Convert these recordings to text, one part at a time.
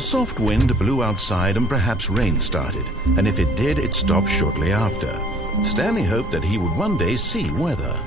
A soft wind blew outside and perhaps rain started, and if it did, it stopped shortly after. Stanley hoped that he would one day see weather.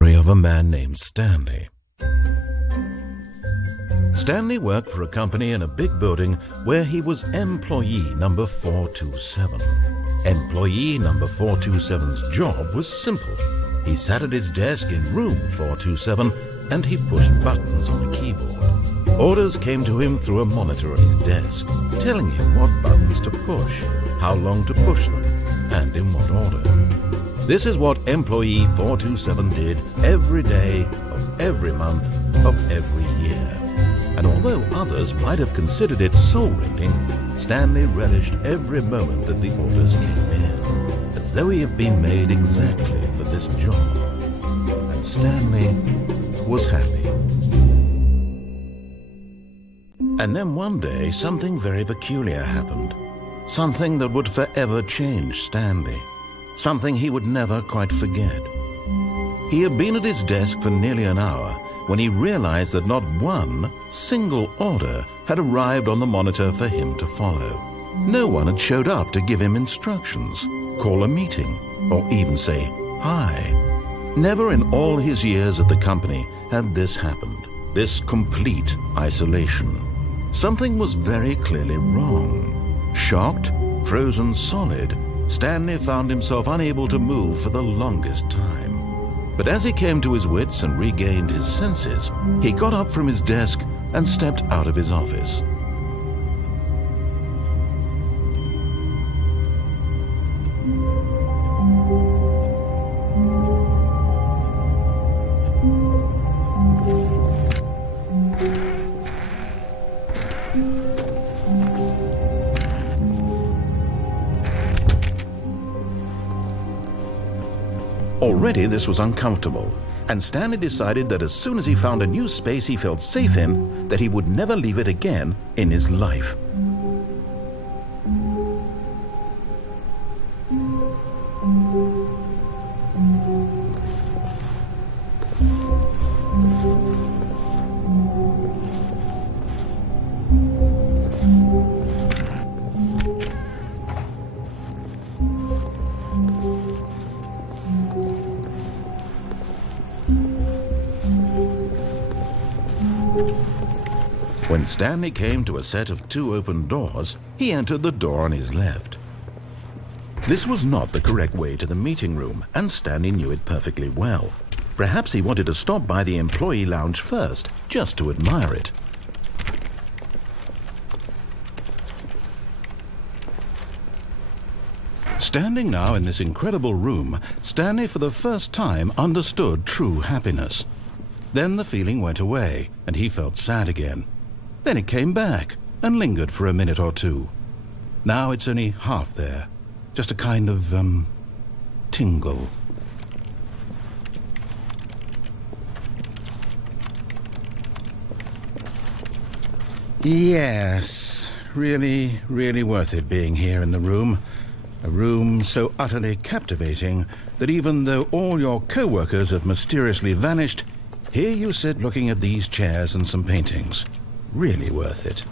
Of a man named Stanley. Stanley worked for a company in a big building where he was employee number 427. Employee number 427's job was simple. He sat at his desk in room 427 and he pushed buttons on a keyboard. Orders came to him through a monitor on his desk, telling him what buttons to push, how long to push them, and in what order. This is what employee 427 did every day of every month of every year. And although others might have considered it soul-rending, Stanley relished every moment that the orders came in, as though he had been made exactly for this job. And Stanley was happy. And then one day, something very peculiar happened. Something that would forever change Stanley. Something he would never quite forget. He had been at his desk for nearly an hour when he realized that not one single order had arrived on the monitor for him to follow. No one had showed up to give him instructions, call a meeting, or even say hi. Never in all his years at the company had this happened, this complete isolation. Something was very clearly wrong. Shocked, frozen solid, Stanley found himself unable to move for the longest time. But as he came to his wits and regained his senses, he got up from his desk and stepped out of his office. Already this was uncomfortable, and Stanley decided that as soon as he found a new space he felt safe in, that he would never leave it again in his life. When Stanley came to a set of 2 open doors, he entered the door on his left. This was not the correct way to the meeting room, and Stanley knew it perfectly well. Perhaps he wanted to stop by the employee lounge first, just to admire it. Standing now in this incredible room, Stanley for the first time understood true happiness. Then the feeling went away, and he felt sad again. Then it came back, and lingered for a minute or two. Now it's only half there, just a kind of, tingle. Yes, really, really worth it being here in the room. A room so utterly captivating that even though all your co-workers have mysteriously vanished, here you sit looking at these chairs and some paintings. Really worth it.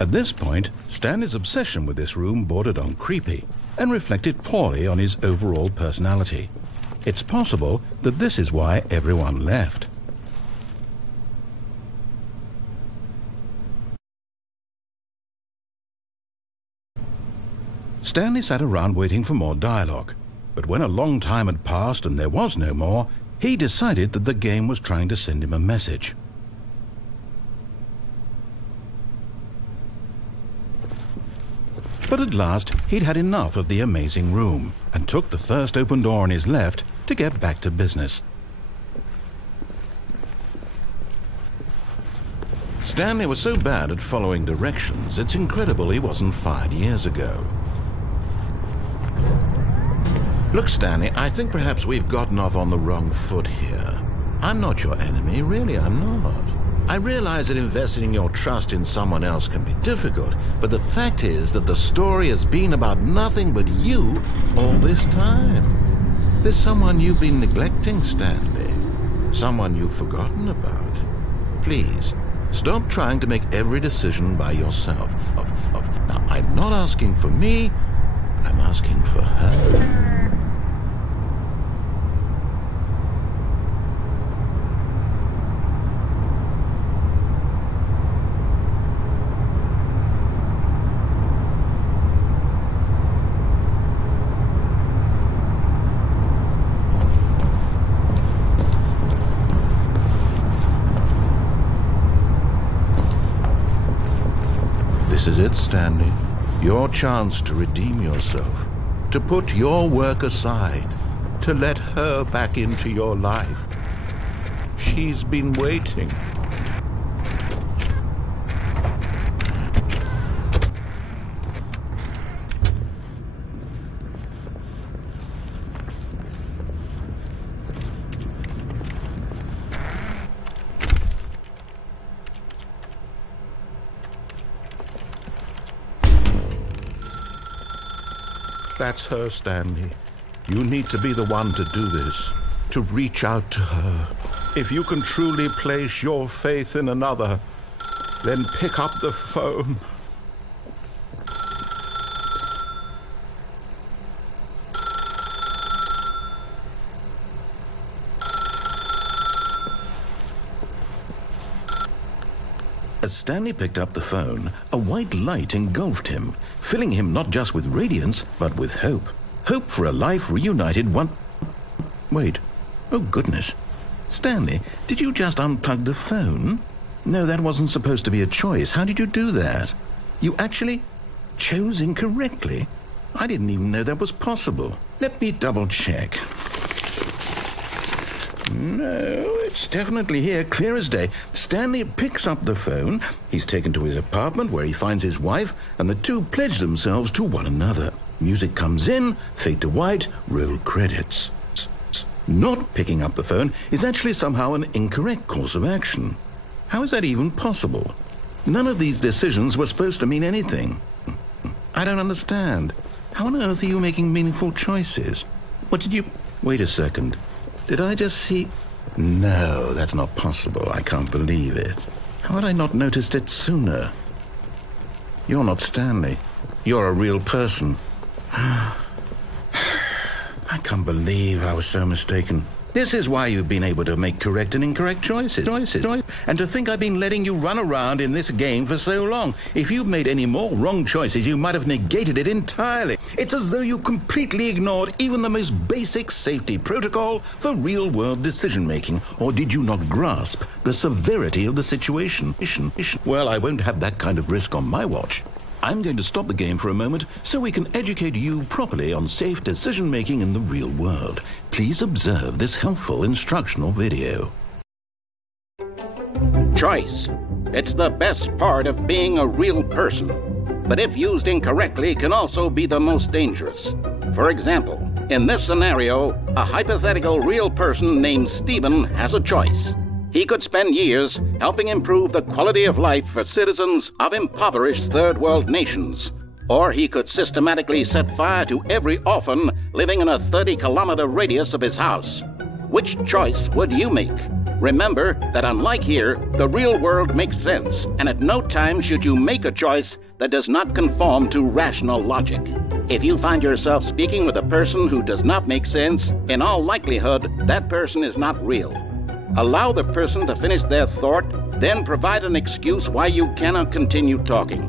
At this point, Stanley's obsession with this room bordered on creepy and reflected poorly on his overall personality. It's possible that this is why everyone left. Stanley sat around waiting for more dialogue, but when a long time had passed and there was no more, he decided that the game was trying to send him a message. But at last, he'd had enough of the amazing room and took the first open door on his left to get back to business. Stanley was so bad at following directions, it's incredible he wasn't fired years ago. Look, Stanley, I think perhaps we've gotten off on the wrong foot here. I'm not your enemy, really, I'm not. I realize that investing your trust in someone else can be difficult, but the fact is that the story has been about nothing but you all this time. There's someone you've been neglecting, Stanley. Someone you've forgotten about. Please, stop trying to make every decision by yourself. Now, I I'm not asking for me, I'm asking for her. This is it, Stanley. Your chance to redeem yourself, to put your work aside, to let her back into your life. She's been waiting. That's her, Stanley. You need to be the one to do this, to reach out to her. If you can truly place your faith in another, then pick up the phone. As Stanley picked up the phone, a white light engulfed him, filling him not just with radiance, but with hope. Hope for a life reunited one... Wait. Oh, goodness. Stanley, did you just unplug the phone? No, that wasn't supposed to be a choice. How did you do that? You actually chose incorrectly? I didn't even know that was possible. Let me double-check. No, it's definitely here, clear as day. Stanley picks up the phone. He's taken to his apartment where he finds his wife, and the two pledge themselves to one another. Music comes in, fade to white, roll credits. Not picking up the phone is actually somehow an incorrect course of action. How is that even possible? None of these decisions were supposed to mean anything. I don't understand. How on earth are you making meaningful choices? What did you... Wait a second. Did I just see... No, that's not possible. I can't believe it. How had I not noticed it sooner? You're not Stanley. You're a real person. I can't believe I was so mistaken. This is why you've been able to make correct and incorrect choices. And to think I've been letting you run around in this game for so long. If you'd made any more wrong choices, you might have negated it entirely. It's as though you completely ignored even the most basic safety protocol for real-world decision-making. Or did you not grasp the severity of the situation? Well, I won't have that kind of risk on my watch. I'm going to stop the game for a moment so we can educate you properly on safe decision-making in the real world. Please observe this helpful instructional video. Choice. It's the best part of being a real person, but if used incorrectly can also be the most dangerous. For example, in this scenario, a hypothetical real person named Stephen has a choice. He could spend years helping improve the quality of life for citizens of impoverished third world nations. Or he could systematically set fire to every orphan living in a 30-kilometer radius of his house. Which choice would you make? Remember that unlike here, the real world makes sense, and at no time should you make a choice that does not conform to rational logic. If you find yourself speaking with a person who does not make sense, in all likelihood, that person is not real. Allow the person to finish their thought, then provide an excuse why you cannot continue talking.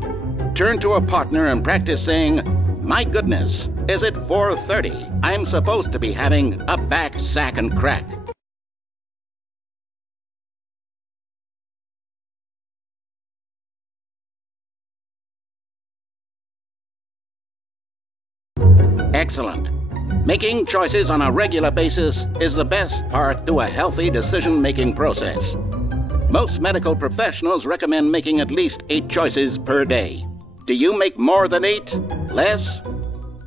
Turn to a partner and practice saying, "My goodness, is it 4:30? I'm supposed to be having a back, sack, and crack." Excellent. Making choices on a regular basis is the best part to a healthy decision-making process. Most medical professionals recommend making at least 8 choices per day. Do you make more than 8? Less?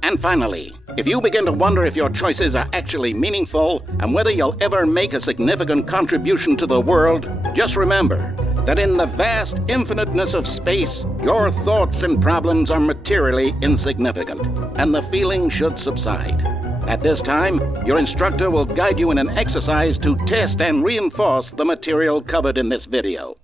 And finally, if you begin to wonder if your choices are actually meaningful and whether you'll ever make a significant contribution to the world, just remember that in the vast infiniteness of space, your thoughts and problems are materially insignificant, and the feeling should subside. At this time, your instructor will guide you in an exercise to test and reinforce the material covered in this video.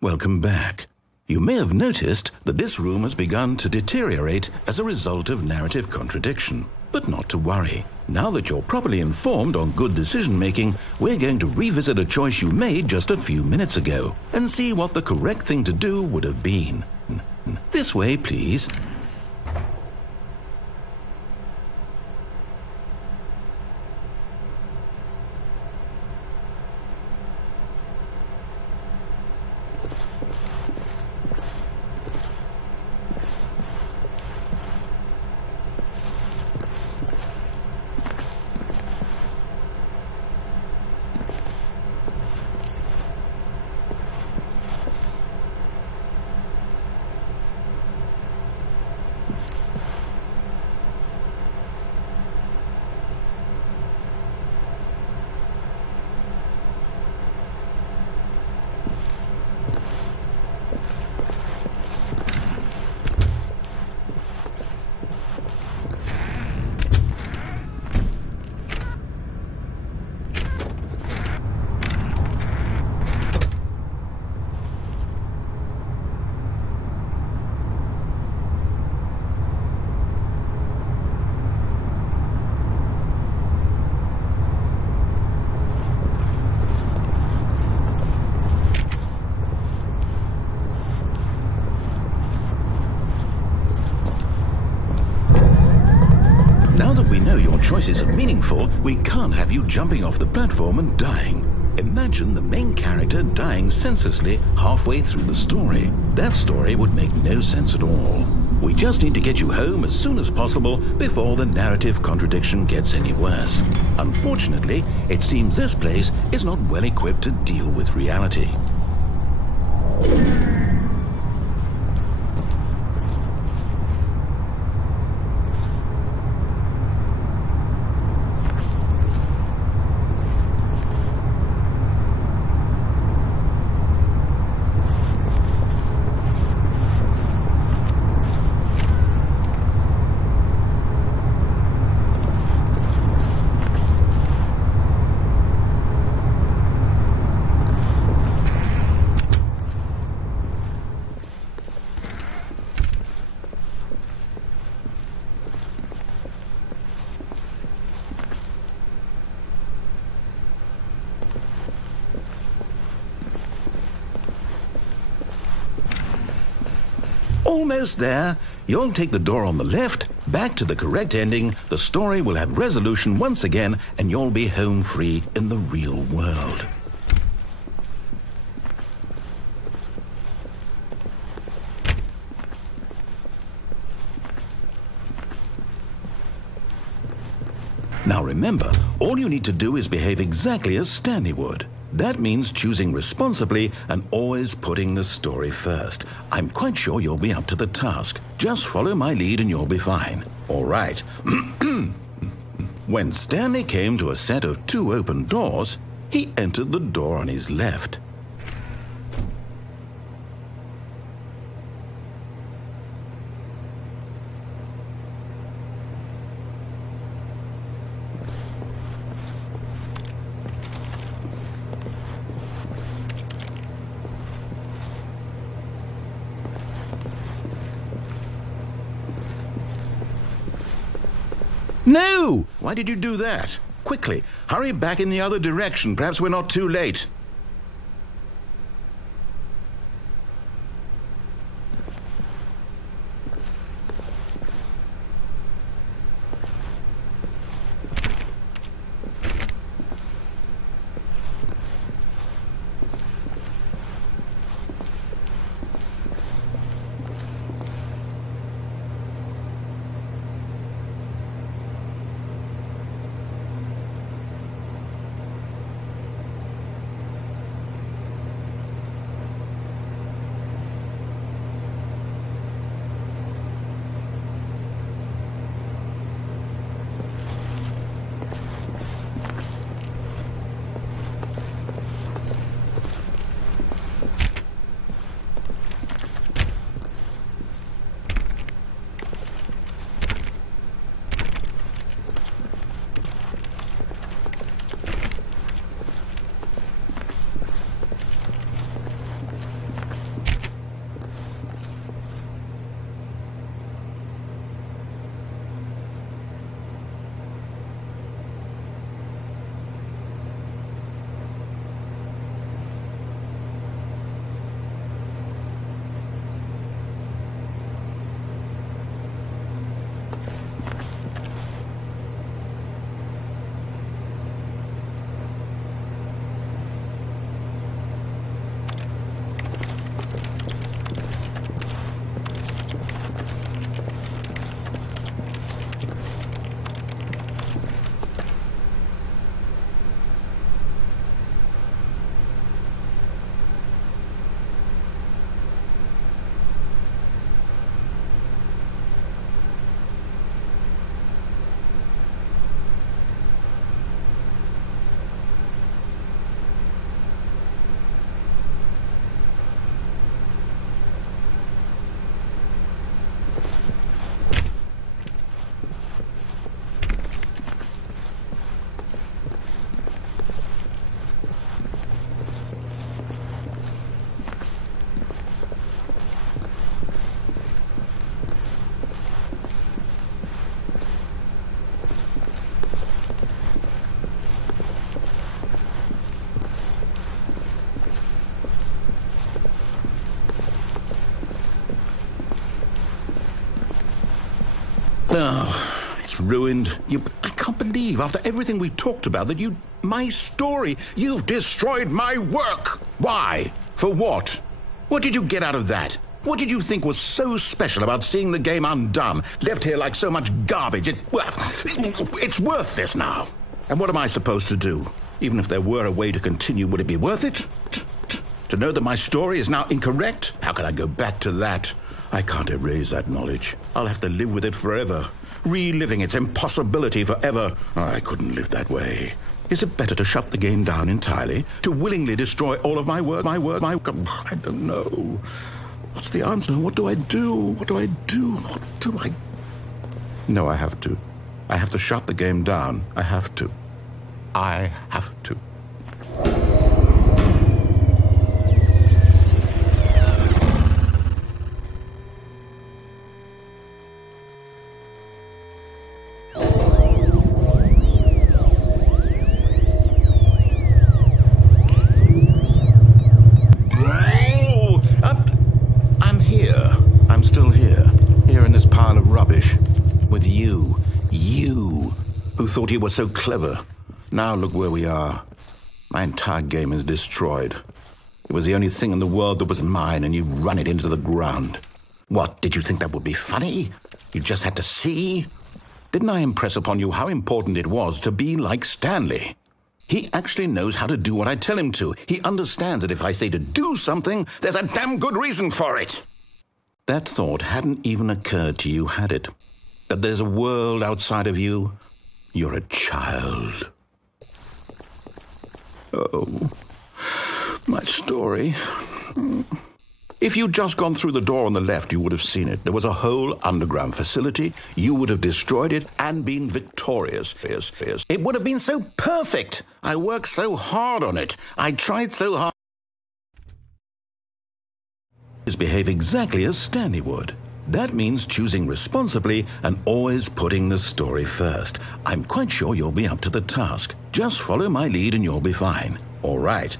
Welcome back. You may have noticed that this room has begun to deteriorate as a result of narrative contradiction. But not to worry. Now that you're properly informed on good decision-making, we're going to revisit a choice you made just a few minutes ago and see what the correct thing to do would have been. This way, please. Choices are meaningful, we can't have you jumping off the platform and dying. Imagine the main character dying senselessly halfway through the story. That story would make no sense at all. We just need to get you home as soon as possible before the narrative contradiction gets any worse. Unfortunately, it seems this place is not well equipped to deal with reality. Almost there. You'll take the door on the left, back to the correct ending, the story will have resolution once again, and you'll be home free in the real world. Now remember, all you need to do is behave exactly as Stanley would. That means choosing responsibly and always putting the story first. I'm quite sure you'll be up to the task. Just follow my lead and you'll be fine. All right. When Stanley came to a set of 2 open doors, he entered the door on his left. No! Why did you do that? Quickly, hurry back in the other direction. Perhaps we're not too late. Oh, it's ruined. I can't believe, after everything we talked about, that my story, you've destroyed my work. Why? For what? What did you get out of that? What did you think was so special about seeing the game undone, left here like so much garbage? It's worthless now. And what am I supposed to do? Even if there were a way to continue, would it be worth it? To know that my story is now incorrect? How can I go back to that? I can't erase that knowledge. I'll have to live with it forever, reliving its impossibility forever. I couldn't live that way. Is it better to shut the game down entirely? To willingly destroy all of my work? I don't know. What's the answer? What do I do? What do I do? What do I... No, I have to. I have to shut the game down. I have to. I have to. Thought you were so clever. Now look where we are. My entire game is destroyed. It was the only thing in the world that was mine, and you've run it into the ground. What, did you think that would be funny? You just had to see? Didn't I impress upon you how important it was to be like Stanley? He actually knows how to do what I tell him to. He understands that if I say to do something, there's a damn good reason for it. That thought hadn't even occurred to you, had it? That there's a world outside of you? You're a child. Oh, my story. If you'd just gone through the door on the left, you would have seen it. There was a whole underground facility. You would have destroyed it and been victorious. It would have been so perfect. I worked so hard on it. I tried so hard. Behave exactly as Stanley would. That means choosing responsibly and always putting the story first. I'm quite sure you'll be up to the task. Just follow my lead and you'll be fine. All right.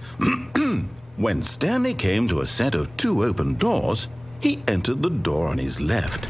When Stanley came to a set of 2 open doors, he entered the door on his left.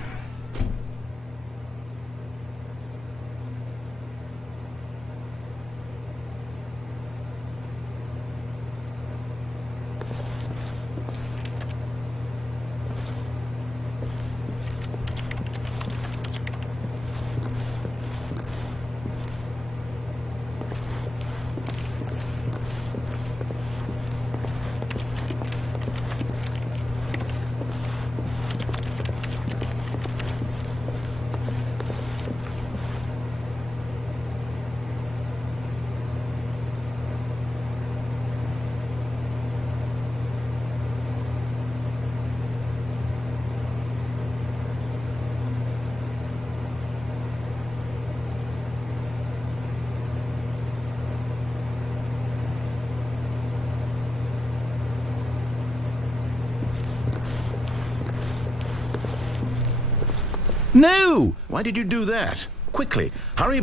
No! Why did you do that? Quickly, hurry.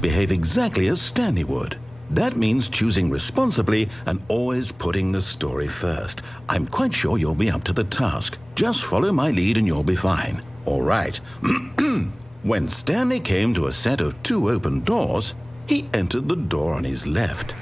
Behave exactly as Stanley would. That means choosing responsibly and always putting the story first. I'm quite sure you'll be up to the task. Just follow my lead and you'll be fine. All right. When Stanley came to a set of 2 open doors, he entered the door on his left.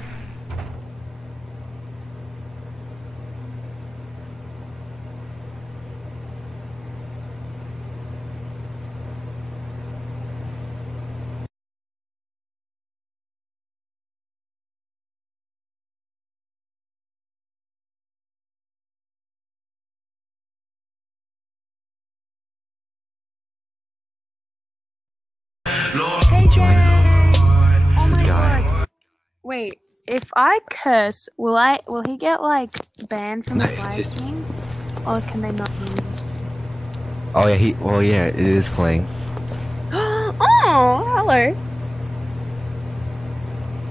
Hey Jared! Oh my god. Wait, if I curse, will he get like banned from the live stream? Or can they not hear me? Oh yeah, it is playing. Oh, hello.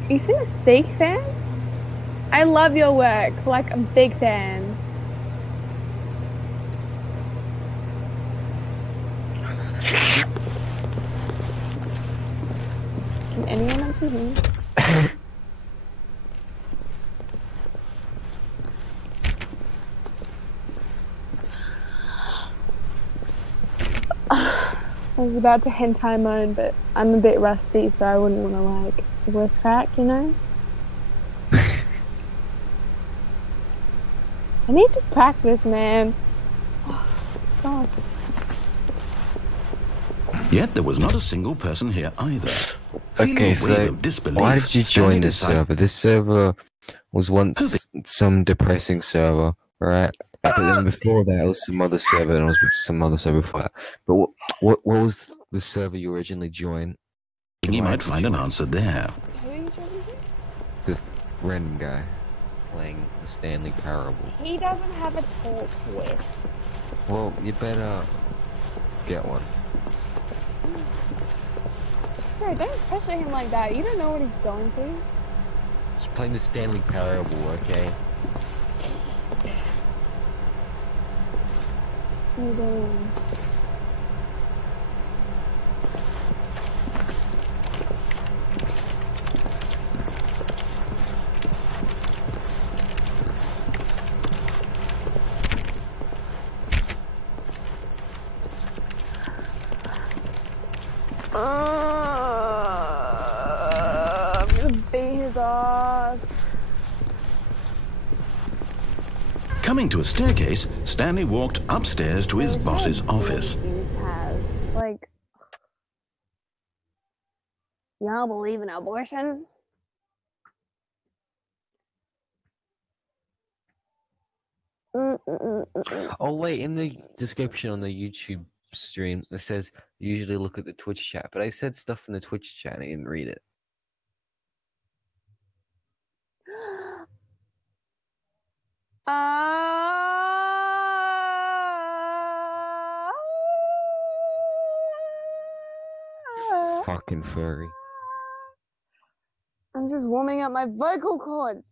Is he a Speak fan? I love your work, like I'm a big fan. Can anyone actually hear me? I was about to hentai moan, but I'm a bit rusty, so I wouldn't want to, like, voice crack, you know? I need to practice, man. Oh, God. Yet there was not a single person here either. Okay, so why did you join this server? This server was once some depressing server, right? But then before that, it was some other server, and it was some other server before that. But what was the server you originally joined? You might find an answer there. Who are you talking to? The random guy playing the Stanley Parable. He doesn't have a talk with. Well, you better get one. Bro, don't pressure him like that. You don't know what he's going through. Just playing the Stanley Parable, okay? What are you doing? I'm gonna beat his ass. Coming to a staircase, Stanley walked upstairs to his boss's office. Like, y'all believe in abortion? Oh wait, in the description on the YouTube stream, it says usually look at the Twitch chat, but I said stuff in the Twitch chat and I didn't read it. Fucking furry. I'm just warming up my vocal cords.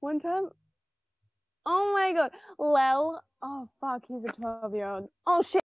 One time. Oh my god. Lel. Oh fuck, he's a 12-year-old. Oh shit.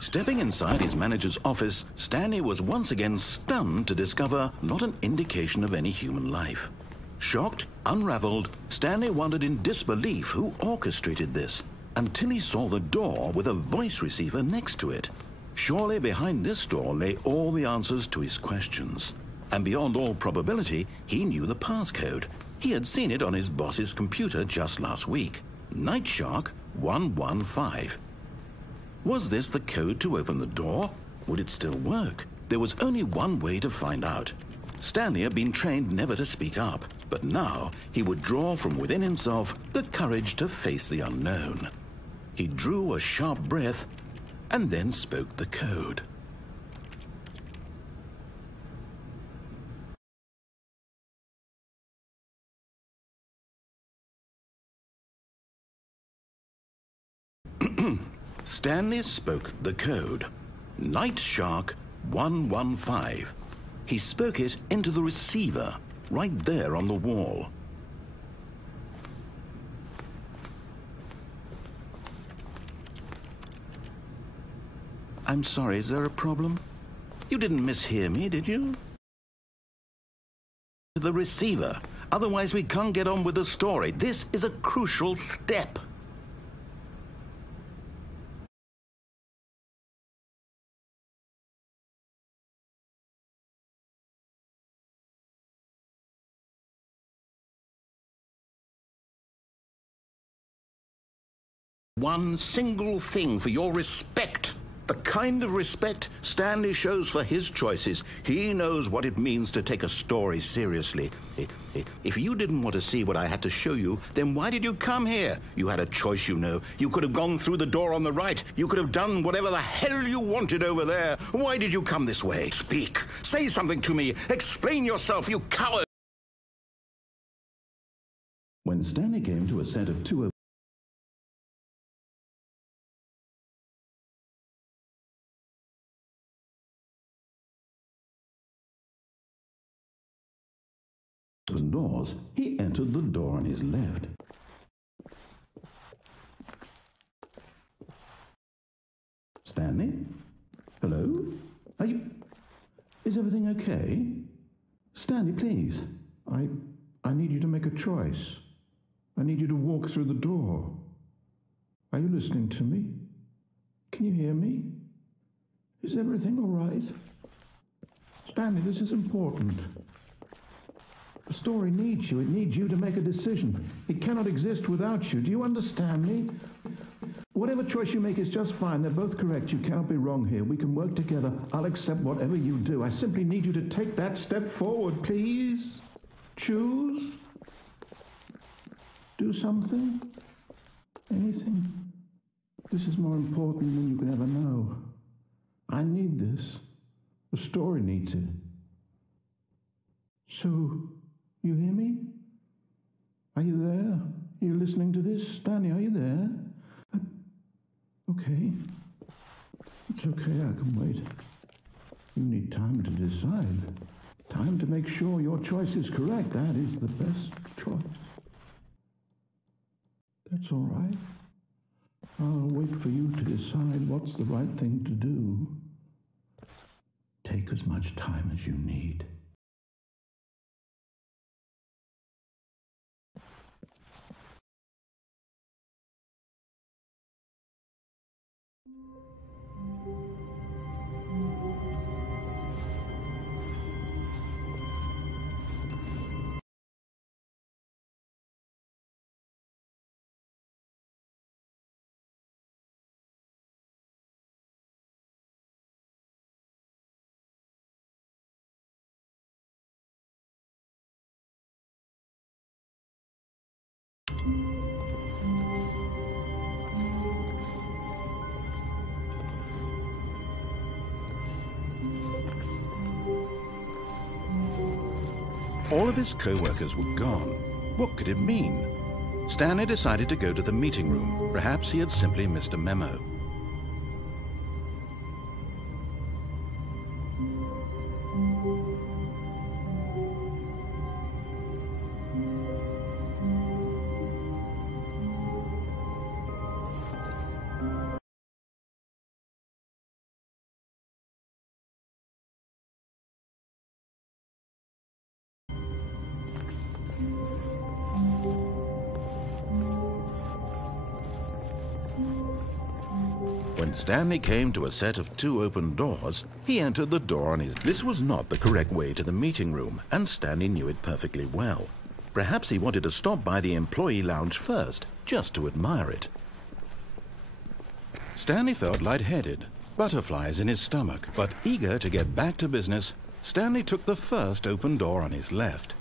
Stepping inside his manager's office, Stanley was once again stunned to discover not an indication of any human life. Shocked, unraveled, Stanley wondered in disbelief who orchestrated this, until he saw the door with a voice receiver next to it. Surely behind this door lay all the answers to his questions. And beyond all probability, he knew the passcode. He had seen it on his boss's computer just last week. Nightshark 115. Was this the code to open the door? Would it still work? There was only one way to find out. Stanley had been trained never to speak up, but now he would draw from within himself the courage to face the unknown. He drew a sharp breath and then spoke the code. Stanley spoke the code. Nightshark 115. He spoke it into the receiver, right there on the wall. I'm sorry, is there a problem? You didn't mishear me, did you? The receiver. Otherwise we can't get on with the story. This is a crucial step. One single thing for your respect The kind of respect Stanley shows for his choices. He knows what it means to take a story seriously. If you didn't want to see what I had to show you, then why did you come here? You had a choice, you know. You could have gone through the door on the right. You could have done whatever the hell you wanted over there. Why did you come this way? Speak. Say something to me. Explain yourself, you coward. When Stanley came to a set of two open doors, he entered the door on his left. Stanley? Hello? Are you... Is everything okay? Stanley, please. I need you to make a choice. I need you to walk through the door. Are you listening to me? Can you hear me? Is everything all right? Stanley, this is important. The story needs you. It needs you to make a decision. It cannot exist without you. Do you understand me? Whatever choice you make is just fine. They're both correct. You cannot be wrong here. We can work together. I'll accept whatever you do. I simply need you to take that step forward, please. Choose. Do something. Anything. This is more important than you can ever know. I need this. The story needs it. So, you hear me? Are you there? Are you listening to this? Stanley, are you there? Okay. It's okay, I can wait. You need time to decide. Time to make sure your choice is correct. That is the best choice. That's all right. I'll wait for you to decide what's the right thing to do. Take as much time as you need. All of his co-workers were gone. What could it mean? Stanley decided to go to the meeting room. Perhaps he had simply missed a memo. When Stanley came to a set of two open doors, he entered the door on his... This was not the correct way to the meeting room, and Stanley knew it perfectly well. Perhaps he wanted to stop by the employee lounge first, just to admire it. Stanley felt lightheaded, butterflies in his stomach, but eager to get back to business, Stanley took the first open door on his left.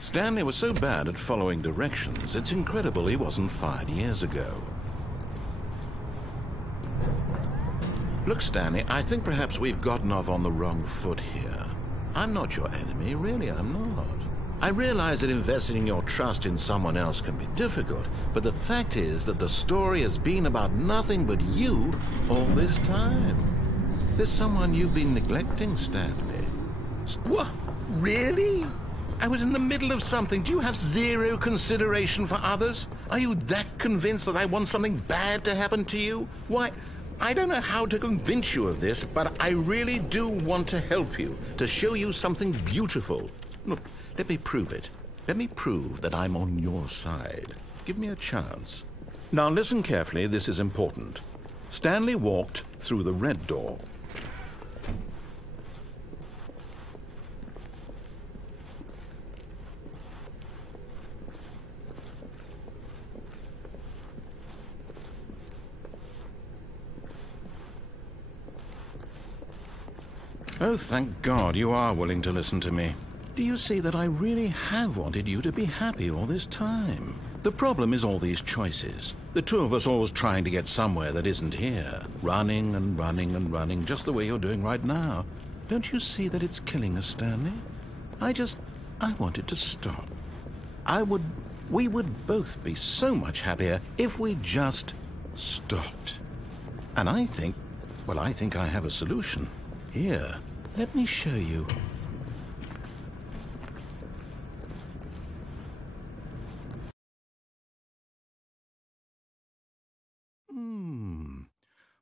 Stanley was so bad at following directions, it's incredible he wasn't fired years ago. Look, Stanley, I think perhaps we've gotten off on the wrong foot here. I'm not your enemy, really, I'm not. I realize that investing your trust in someone else can be difficult, but the fact is that the story has been about nothing but you all this time. There's someone you've been neglecting, Stanley. What? Really? I was in the middle of something. Do you have zero consideration for others? Are you that convinced that I want something bad to happen to you? Why, I don't know how to convince you of this, but I really do want to help you, to show you something beautiful. Look, let me prove it. Let me prove that I'm on your side. Give me a chance. Now listen carefully, this is important. Stanley walked through the red door. Oh, thank God you are willing to listen to me. Do you see that I really have wanted you to be happy all this time? The problem is all these choices. The two of us always trying to get somewhere that isn't here. Running and running and running, just the way you're doing right now. Don't you see that it's killing us, Stanley? I want it to stop. We would both be so much happier if we just stopped. And I think I have a solution. Here, let me show you.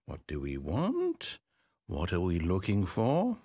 What do we want? What are we looking for?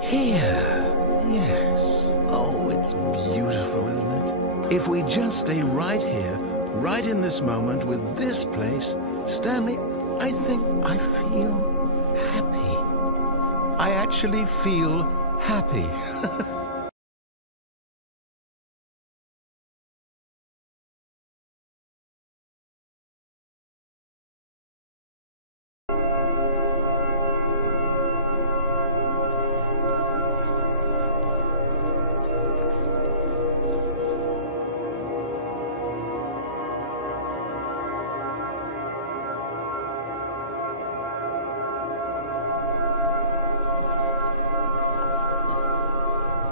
Here. Yes. Oh, it's beautiful, isn't it? If we just stay right here, right in this moment with this place, Stanley, I think I feel happy. I actually feel happy.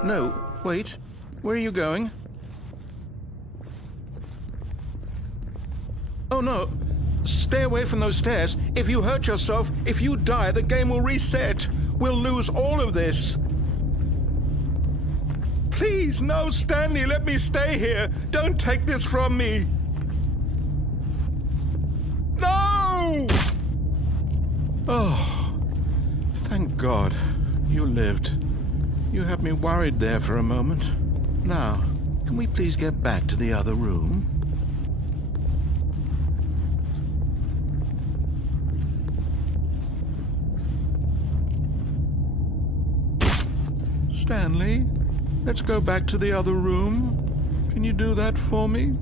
No, wait. Where are you going? Oh, no. Stay away from those stairs. If you hurt yourself, if you die, the game will reset. We'll lose all of this. Please, no, Stanley, let me stay here. Don't take this from me. No! Oh, thank God you lived. You had me worried there for a moment. Now, can we please get back to the other room? Stanley, let's go back to the other room. Can you do that for me?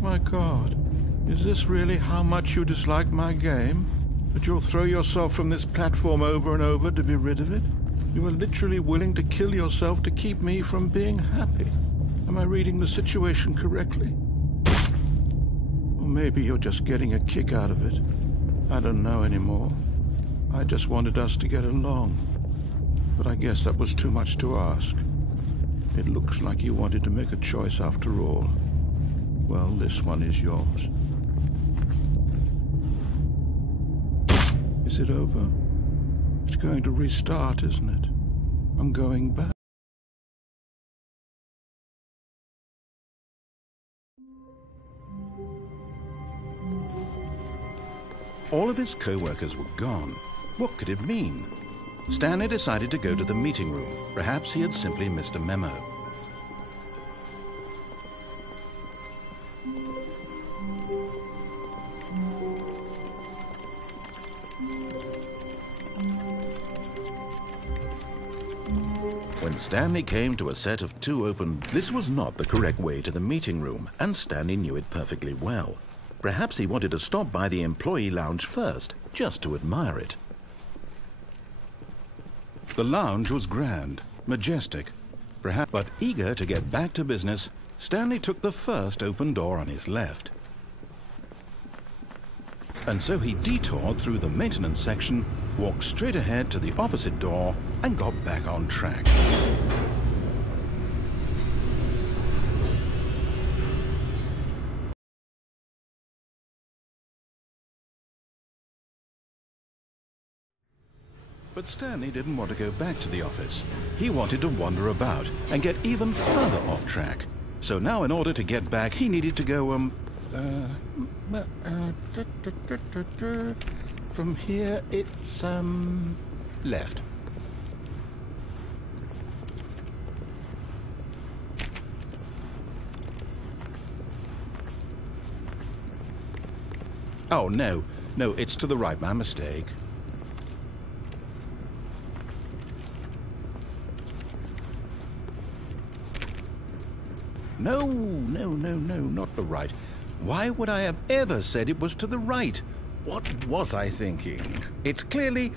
My God, is this really how much you dislike my game? That you'll throw yourself from this platform over and over to be rid of it? You are literally willing to kill yourself to keep me from being happy. Am I reading the situation correctly? Or maybe you're just getting a kick out of it. I don't know anymore. I just wanted us to get along. But I guess that was too much to ask. It looks like you wanted to make a choice after all. Well, this one is yours. Is it over? It's going to restart, isn't it? I'm going back. All of his co-workers were gone. What could it mean? Stanley decided to go to the meeting room. Perhaps he had simply missed a memo. When Stanley came to a set of two open, this was not the correct way to the meeting room, and Stanley knew it perfectly well. Perhaps he wanted to stop by the employee lounge first, just to admire it. The lounge was grand, majestic, perhaps, but eager to get back to business, Stanley took the first open door on his left. And so he detoured through the maintenance section, walked straight ahead to the opposite door, and got back on track. But Stanley didn't want to go back to the office. He wanted to wander about and get even further off track. So now in order to get back, he needed to go, Well, from here it's, left. Oh, no. No, it's to the right. My mistake. No, not the right. Why would I have ever said it was to the right? What was I thinking? It's clearly...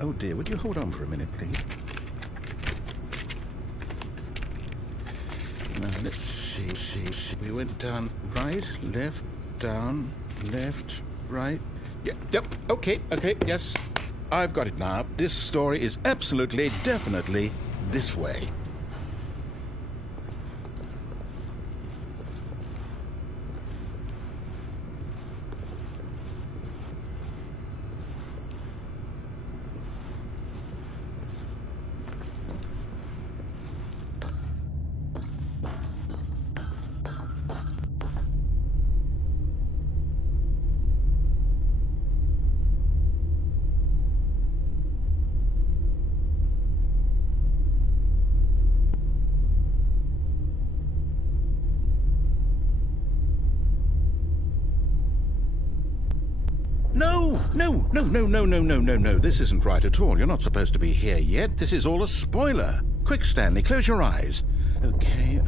Oh dear, would you hold on for a minute, please? Now, let's see. We went down right, left, down, left, right. Yep, okay, yes. I've got it now. This story is absolutely, definitely this way. No. This isn't right at all. You're not supposed to be here yet. This is all a spoiler. Quick, Stanley, close your eyes. Okay.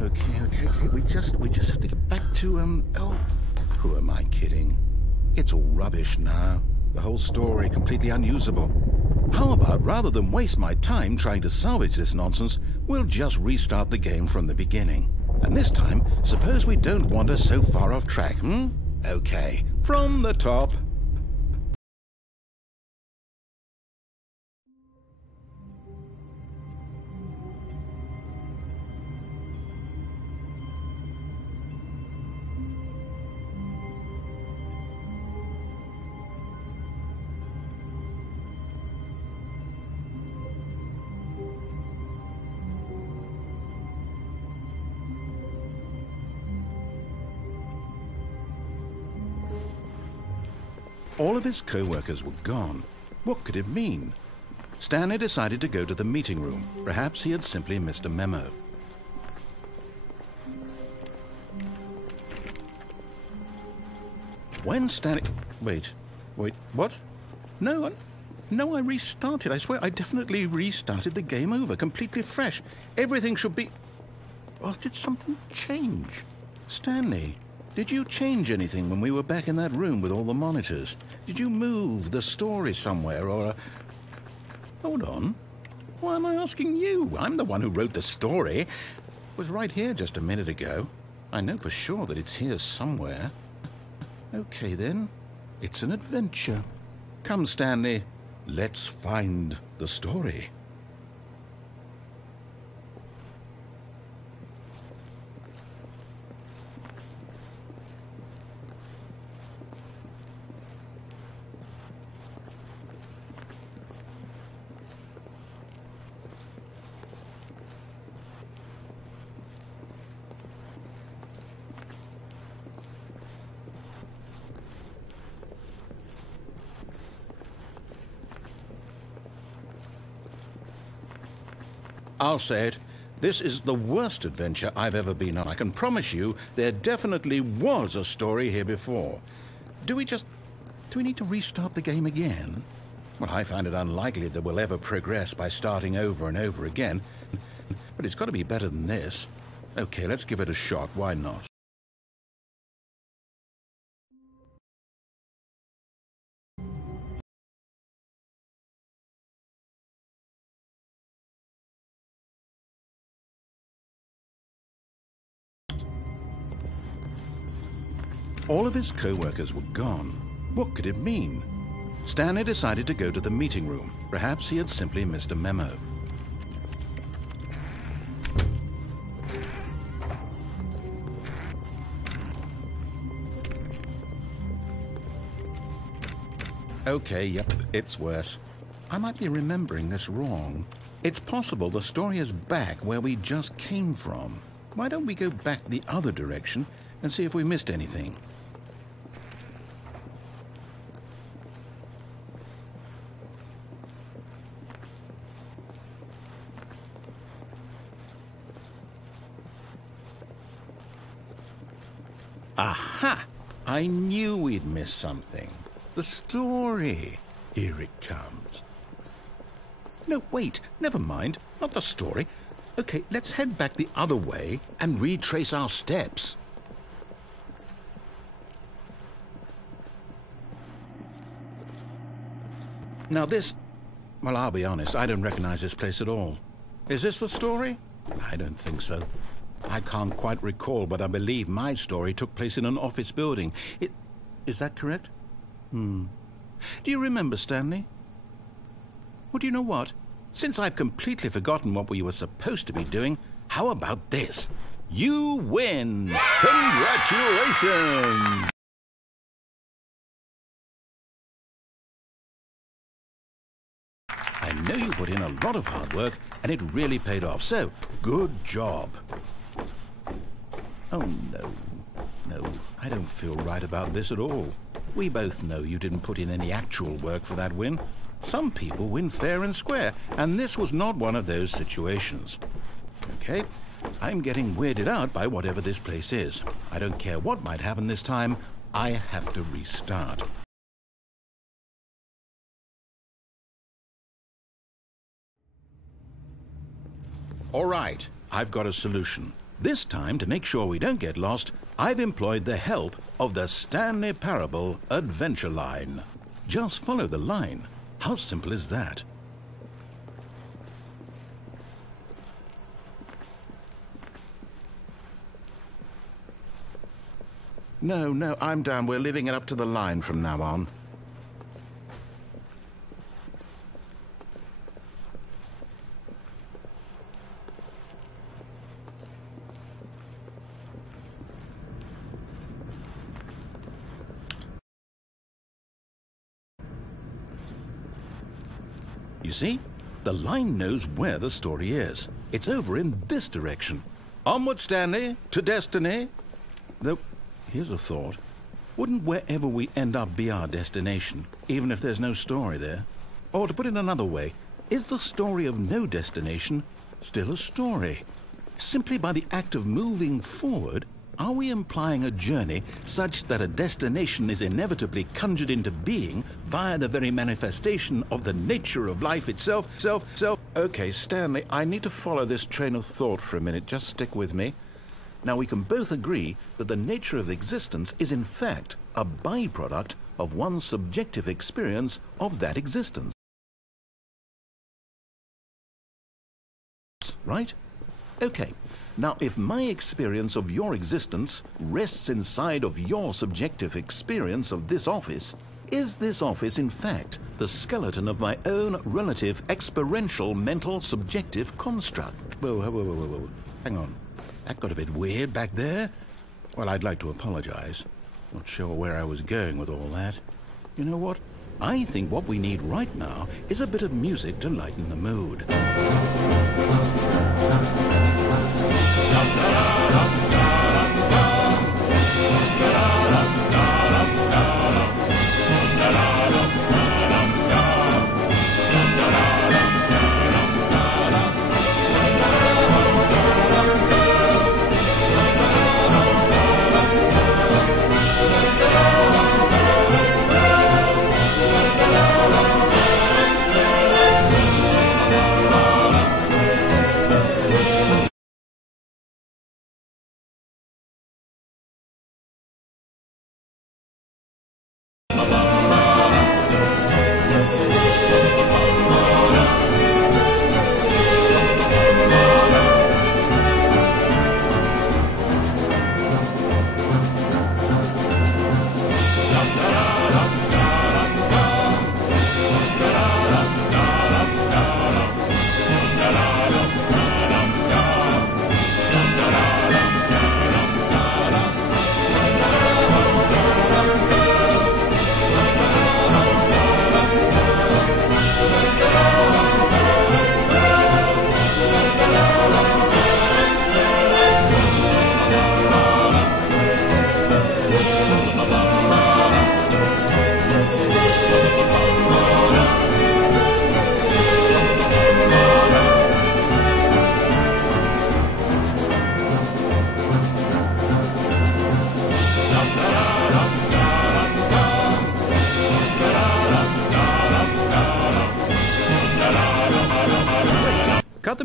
We just have to get back to, oh, who am I kidding? It's all rubbish now. The whole story completely unusable. How about, rather than waste my time trying to salvage this nonsense, we'll just restart the game from the beginning. And this time, suppose we don't wander so far off track, Okay, from the top. All of his co-workers were gone. What could it mean? Stanley decided to go to the meeting room. Perhaps he had simply missed a memo. When Stanley... Wait, what? No, I restarted. I swear I definitely restarted the game over, completely fresh. Everything should be... Well, did something change? Stanley, did you change anything when we were back in that room with all the monitors? Did you move the story somewhere or... Hold on. Why am I asking you? I'm the one who wrote the story. It was right here just a minute ago. I know for sure that it's here somewhere. Okay, then. It's an adventure. Come, Stanley. Let's find the story. I'll say it. This is the worst adventure I've ever been on. I can promise you there definitely was a story here before. Do we need to restart the game again? Well, I find it unlikely that we'll ever progress by starting over and over again. But it's got to be better than this. Okay, let's give it a shot. Why not? All of his co-workers were gone. What could it mean? Stanley decided to go to the meeting room. Perhaps he had simply missed a memo. Okay, yep, it's worse. I might be remembering this wrong. It's possible the story is back where we just came from. Why don't we go back the other direction and see if we missed anything? Aha! I knew we'd miss something. The story. Here it comes. No, wait, never mind. Not the story. Okay, let's head back the other way and retrace our steps. Now this... Well, I'll be honest, I don't recognize this place at all. Is this the story? I don't think so. I can't quite recall, but I believe my story took place in an office building. Is that correct? Do you remember, Stanley? Well, do you know what? Since I've completely forgotten what we were supposed to be doing, how about this? You win! Congratulations! I know you put in a lot of hard work, and it really paid off, so good job. Oh, no. No, I don't feel right about this at all. We both know you didn't put in any actual work for that win. Some people win fair and square, and this was not one of those situations. Okay, I'm getting weirded out by whatever this place is. I don't care what might happen this time. I have to restart. All right, I've got a solution. This time, to make sure we don't get lost, I've employed the help of the Stanley Parable Adventure Line. Just follow the line. How simple is that? No, I'm down. We're leaving it up to the line from now on. You see? The line knows where the story is. It's over in this direction. Onward, Stanley, to destiny. Though, here's a thought. Wouldn't wherever we end up be our destination, even if there's no story there? Or to put it another way, is the story of no destination still a story? Simply by the act of moving forward, are we implying a journey such that a destination is inevitably conjured into being via the very manifestation of the nature of life itself? Okay, Stanley, I need to follow this train of thought for a minute. Just stick with me. Now, we can both agree that the nature of existence is in fact a byproduct of one's subjective experience of that existence. Right? Okay. Now, if my experience of your existence rests inside of your subjective experience of this office, is this office, in fact, the skeleton of my own relative experiential mental subjective construct? Whoa. Hang on. That got a bit weird back there. Well, I'd like to apologize. Not sure where I was going with all that. You know what? I think what we need right now is a bit of music to lighten the mood.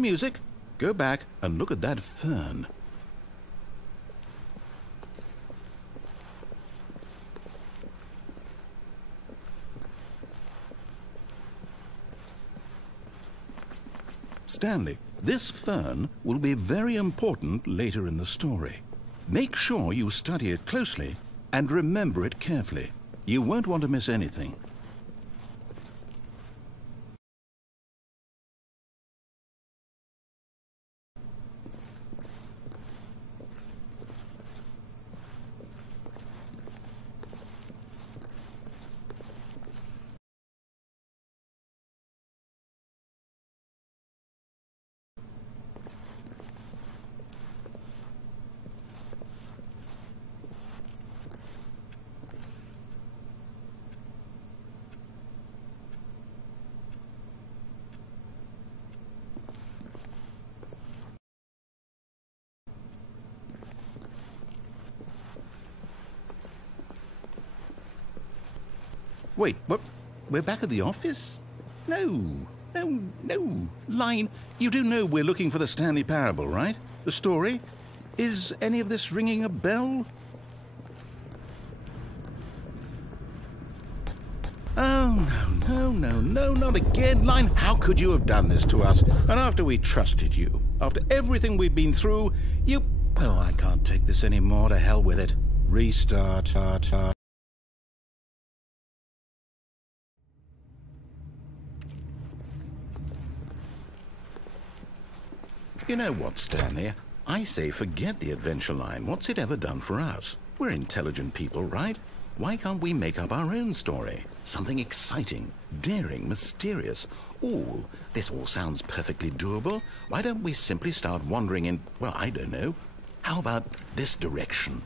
music. Go back and look at that fern. Stanley, this fern will be very important later in the story. Make sure you study it closely and remember it carefully. You won't want to miss anything. Wait, what? We're back at the office? No. Line, you do know we're looking for the Stanley Parable, right? The story? Is any of this ringing a bell? Oh, no, not again. Line, how could you have done this to us? And after we trusted you, after everything we've been through, you... Oh, I can't take this anymore. To hell with it. Restart. You know what, Stanley? I say forget the adventure line. What's it ever done for us? We're intelligent people, right? Why can't we make up our own story? Something exciting, daring, mysterious. Ooh, this all sounds perfectly doable. Why don't we simply start wandering in, well, I don't know. How about this direction?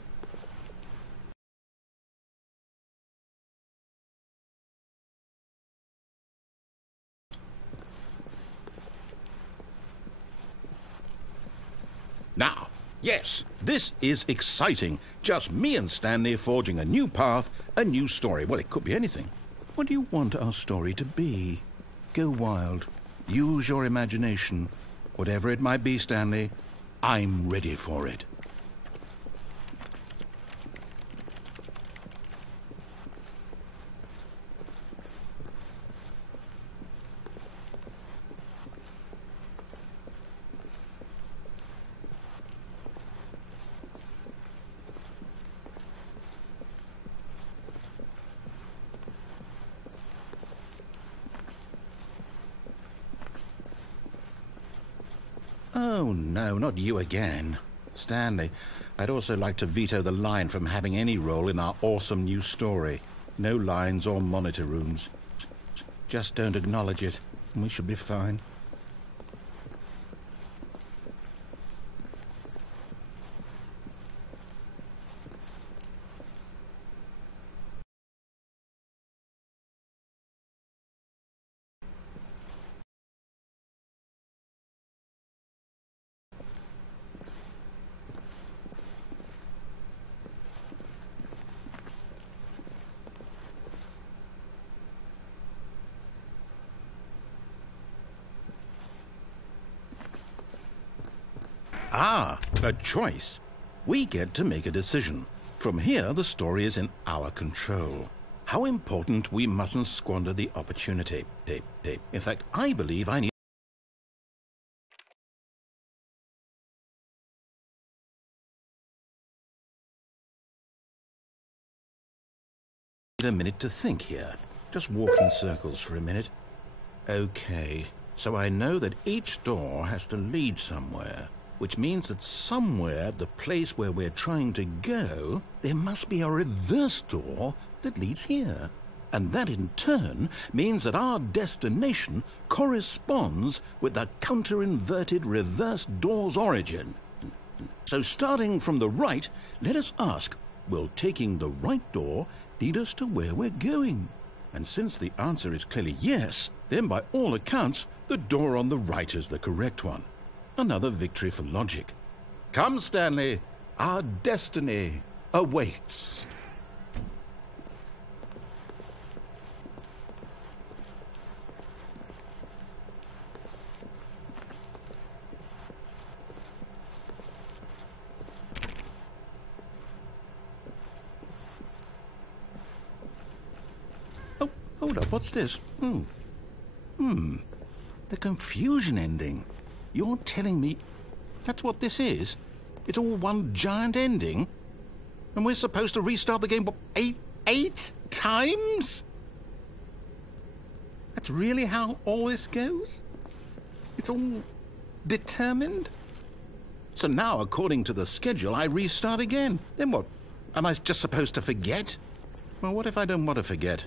Now, yes, this is exciting. Just me and Stanley forging a new path, a new story. Well, it could be anything. What do you want our story to be? Go wild. Use your imagination. Whatever it might be, Stanley, I'm ready for it. Oh, no, not you again. Stanley, I'd also like to veto the line from having any role in our awesome new story. No lines or monitor rooms. Just don't acknowledge it, and we should be fine. Ah, a choice. We get to make a decision. From here, the story is in our control. How important we mustn't squander the opportunity. In fact, I believe I need a minute to think here. Just walk in circles for a minute. Okay, so I know that each door has to lead somewhere, which means that somewhere at the place where we're trying to go, there must be a reverse door that leads here. And that in turn means that our destination corresponds with the counter-inverted reverse door's origin. So starting from the right, let us ask, will taking the right door lead us to where we're going? And since the answer is clearly yes, then by all accounts, the door on the right is the correct one. Another victory for logic. Come, Stanley, our destiny awaits. Hold up, what's this? The confusion ending. You're telling me that's what this is? It's all one giant ending? And we're supposed to restart the game, what, eight times? That's really how all this goes? It's all determined? So now, according to the schedule, I restart again. Then what? Am I just supposed to forget? Well, what if I don't want to forget?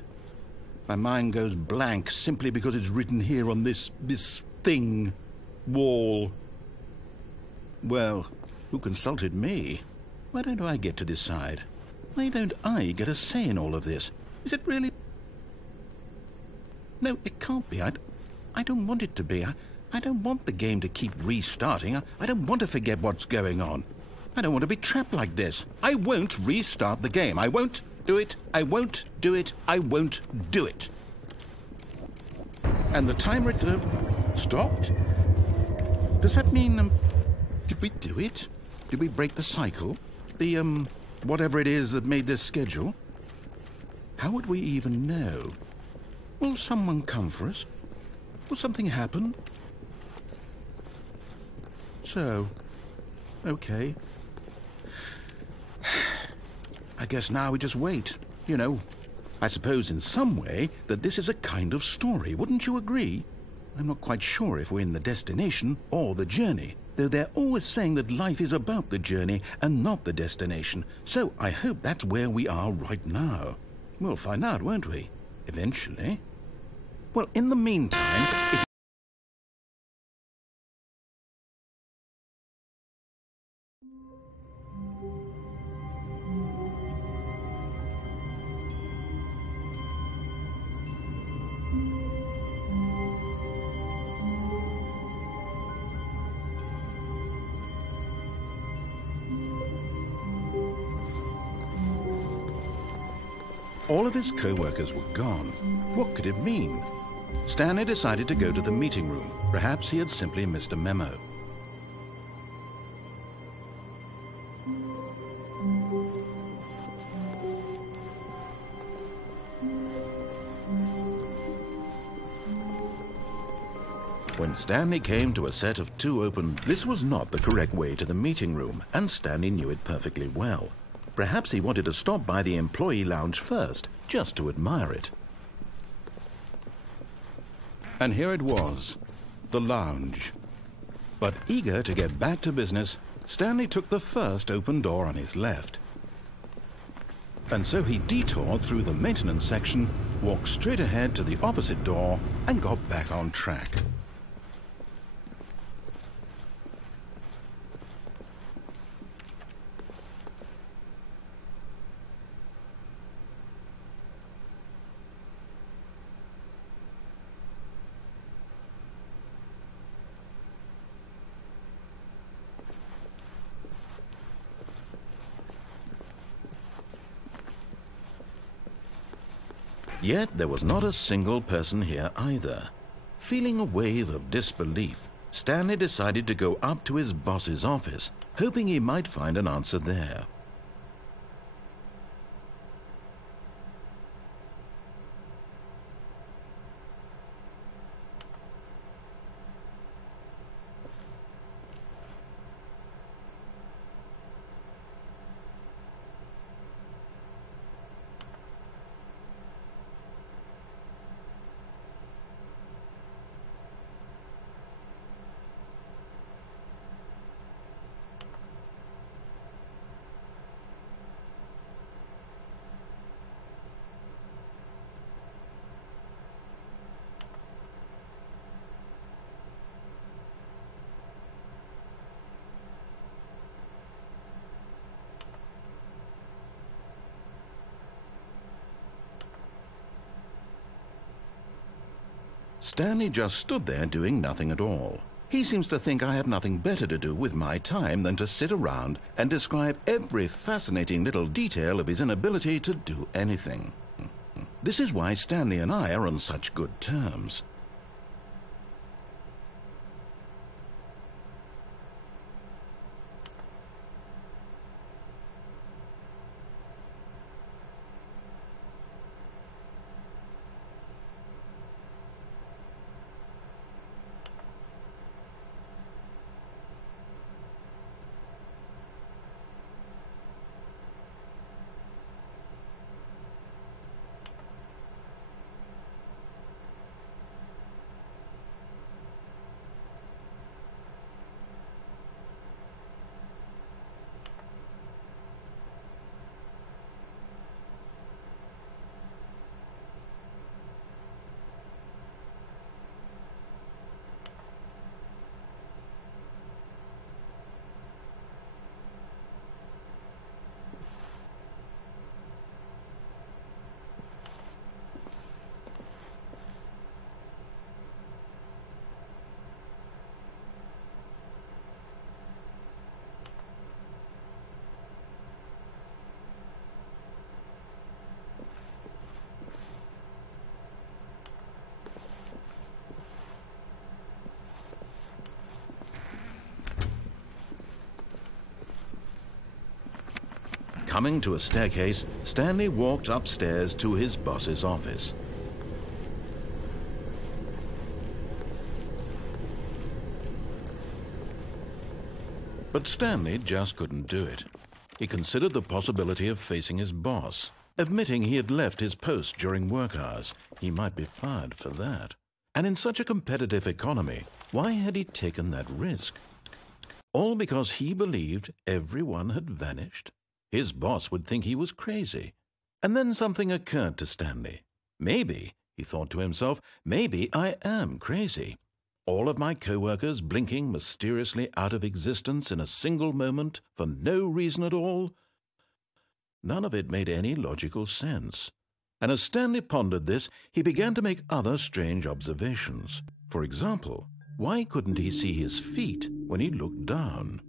My mind goes blank simply because it's written here on this thing, wall. Well, who consulted me? Why don't I get to decide? Why don't I get a say in all of this? Is it really? No, it can't be. I don't want it to be. I don't want the game to keep restarting. I don't want to forget what's going on. I don't want to be trapped like this. I won't restart the game. I won't do it. I won't do it. I won't do it. And the timer stopped? Does that mean, did we do it? Did we break the cycle? The, whatever it is that made this schedule? How would we even know? Will someone come for us? Will something happen? So, okay. I guess now we just wait. You know, I suppose in some way that this is a kind of story, wouldn't you agree? I'm not quite sure if we're in the destination or the journey, though they're always saying that life is about the journey and not the destination, so I hope that's where we are right now. We'll find out, won't we? Eventually. Well, in the meantime, if all of his co-workers were gone. What could it mean? Stanley decided to go to the meeting room. Perhaps he had simply missed a memo. When Stanley came to a set of two open, this was not the correct way to the meeting room, and Stanley knew it perfectly well. Perhaps he wanted to stop by the employee lounge first, just to admire it. And here it was, the lounge. But eager to get back to business, Stanley took the first open door on his left. And so he detoured through the maintenance section, walked straight ahead to the opposite door, and got back on track. Yet there was not a single person here either. Feeling a wave of disbelief, Stanley decided to go up to his boss's office, hoping he might find an answer there. Stanley just stood there doing nothing at all. He seems to think I have nothing better to do with my time than to sit around and describe every fascinating little detail of his inability to do anything. This is why Stanley and I are on such good terms. Coming to a staircase, Stanley walked upstairs to his boss's office. But Stanley just couldn't do it. He considered the possibility of facing his boss. Admitting he had left his post during work hours, he might be fired for that. And in such a competitive economy, why had he taken that risk? All because he believed everyone had vanished? His boss would think he was crazy. And then something occurred to Stanley. Maybe, he thought to himself, maybe I am crazy. All of my co-workers blinking mysteriously out of existence in a single moment for no reason at all? None of it made any logical sense. And as Stanley pondered this, he began to make other strange observations. For example, why couldn't he see his feet when he looked down?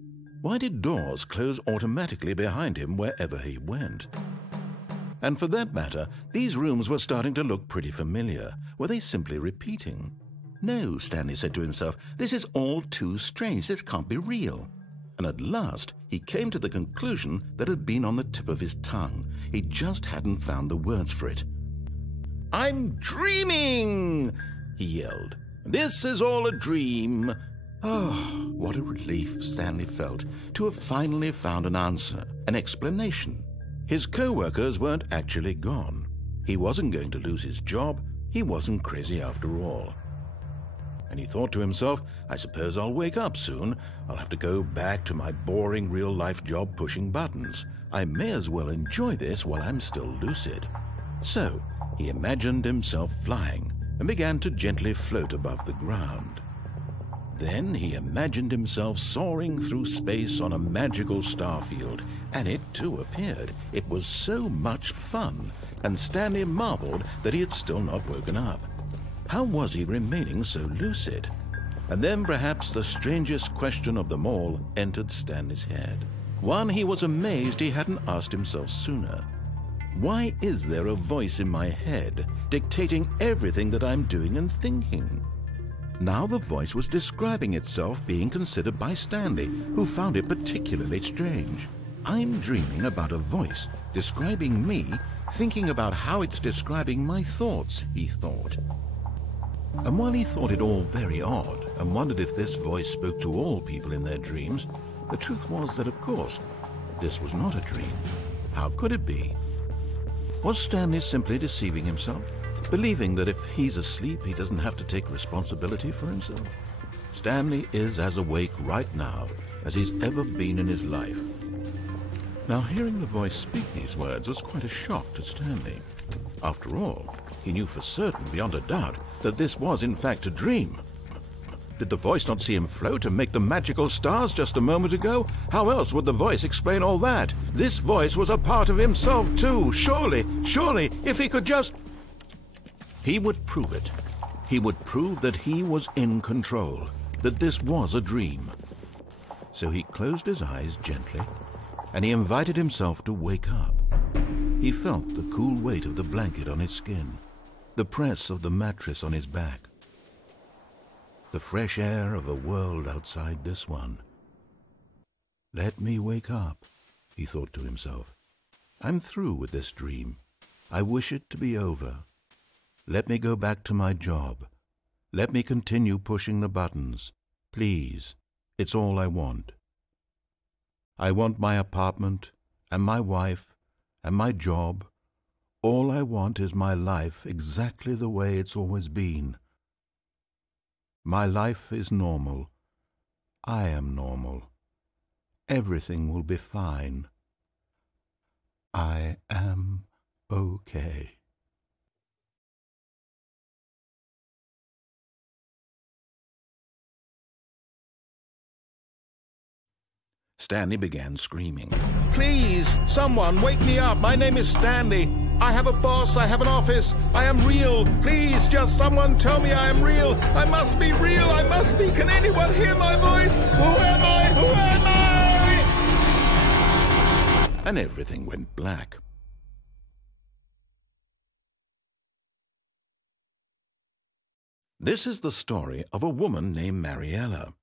Why did doors close automatically behind him wherever he went? And for that matter, these rooms were starting to look pretty familiar. Were they simply repeating? No, Stanley said to himself, this is all too strange. This can't be real. And at last, he came to the conclusion that had been on the tip of his tongue. He just hadn't found the words for it. "I'm dreaming!" he yelled. "This is all a dream." Oh, what a relief Stanley felt to have finally found an answer, an explanation. His co-workers weren't actually gone. He wasn't going to lose his job. He wasn't crazy after all. And he thought to himself, I suppose I'll wake up soon. I'll have to go back to my boring real-life job pushing buttons. I may as well enjoy this while I'm still lucid. So he imagined himself flying and began to gently float above the ground. Then he imagined himself soaring through space on a magical starfield, and it too appeared. It was so much fun, and Stanley marveled that he had still not woken up. How was he remaining so lucid? And then perhaps the strangest question of them all entered Stanley's head. One he was amazed he hadn't asked himself sooner. Why is there a voice in my head dictating everything that I'm doing and thinking? Now the voice was describing itself being considered by Stanley, who found it particularly strange. I'm dreaming about a voice describing me, thinking about how it's describing my thoughts, he thought. And while he thought it all very odd and wondered if this voice spoke to all people in their dreams, the truth was that, of course, this was not a dream. How could it be? Was Stanley simply deceiving himself, believing that if he's asleep, he doesn't have to take responsibility for himself? Stanley is as awake right now as he's ever been in his life. Now, hearing the voice speak these words was quite a shock to Stanley. After all, he knew for certain, beyond a doubt, that this was in fact a dream. Did the voice not see him float and make the magical stars just a moment ago? How else would the voice explain all that? This voice was a part of himself too. Surely, if he could just... He would prove it. He would prove that he was in control, that this was a dream. So he closed his eyes gently, and he invited himself to wake up. He felt the cool weight of the blanket on his skin, the press of the mattress on his back, the fresh air of a world outside this one. Let me wake up, he thought to himself. I'm through with this dream. I wish it to be over. Let me go back to my job. Let me continue pushing the buttons. Please, it's all I want. I want my apartment and my wife and my job. All I want is my life exactly the way it's always been. My life is normal. I am normal. Everything will be fine. I am okay. Stanley began screaming. Please, someone, wake me up. My name is Stanley. I have a boss. I have an office. I am real. Please, just someone tell me I am real. I must be real. I must be. Can anyone hear my voice? Who am I? Who am I? And everything went black. This is the story of a woman named Mariella.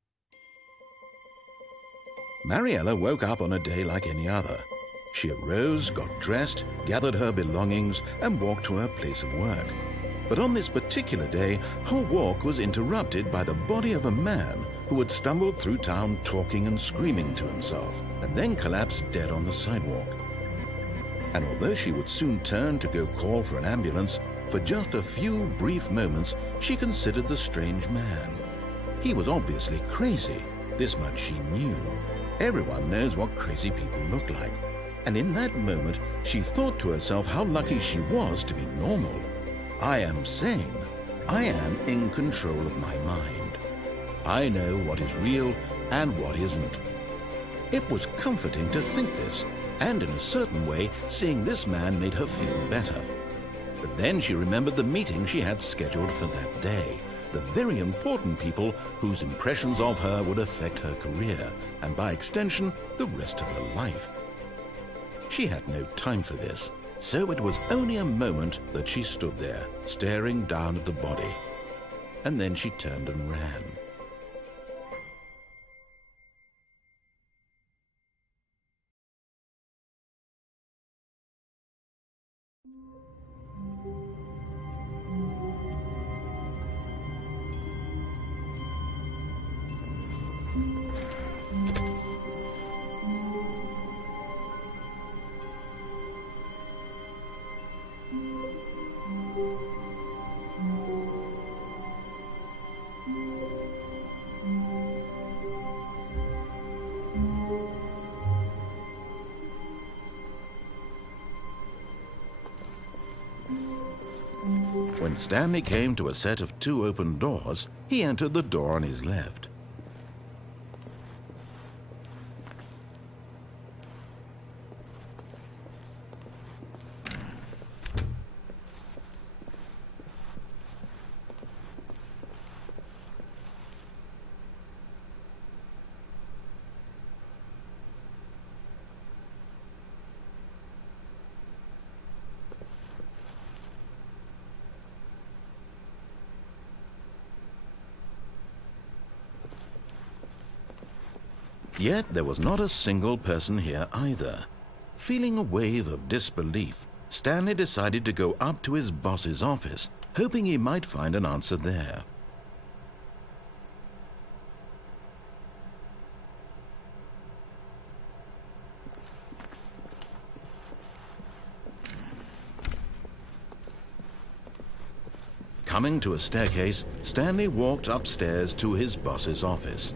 Mariella woke up on a day like any other. She arose, got dressed, gathered her belongings, and walked to her place of work. But on this particular day, her walk was interrupted by the body of a man who had stumbled through town talking and screaming to himself, and then collapsed dead on the sidewalk. And although she would soon turn to go call for an ambulance, for just a few brief moments she considered the strange man. He was obviously crazy, this much she knew. Everyone knows what crazy people look like. And in that moment, she thought to herself how lucky she was to be normal. I am sane. I am in control of my mind. I know what is real and what isn't. It was comforting to think this, and in a certain way, seeing this man made her feel better. But then she remembered the meeting she had scheduled for that day, the very important people whose impressions of her would affect her career, and by extension, the rest of her life. She had no time for this, so it was only a moment that she stood there, staring down at the body. And then she turned and ran. When Stanley came to a set of 2 open doors, he entered the door on his left. Yet there was not a single person here either. Feeling a wave of disbelief, Stanley decided to go up to his boss's office, hoping he might find an answer there. Coming to a staircase, Stanley walked upstairs to his boss's office.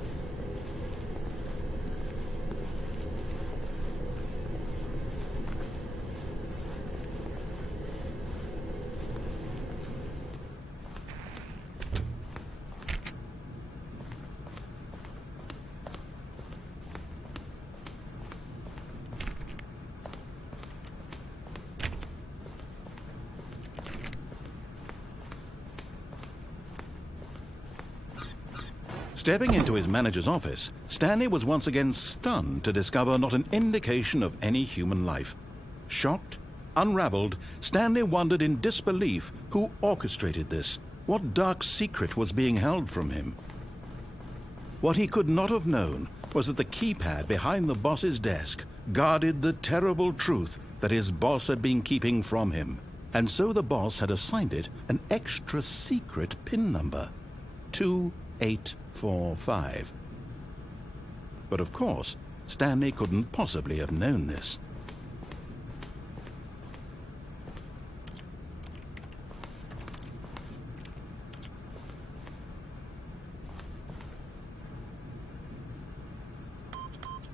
Stepping into his manager's office, Stanley was once again stunned to discover not an indication of any human life. Shocked, unraveled, Stanley wondered in disbelief who orchestrated this, what dark secret was being held from him. What he could not have known was that the keypad behind the boss's desk guarded the terrible truth that his boss had been keeping from him, and so the boss had assigned it an extra secret PIN number, 2845. But of course, Stanley couldn't possibly have known this.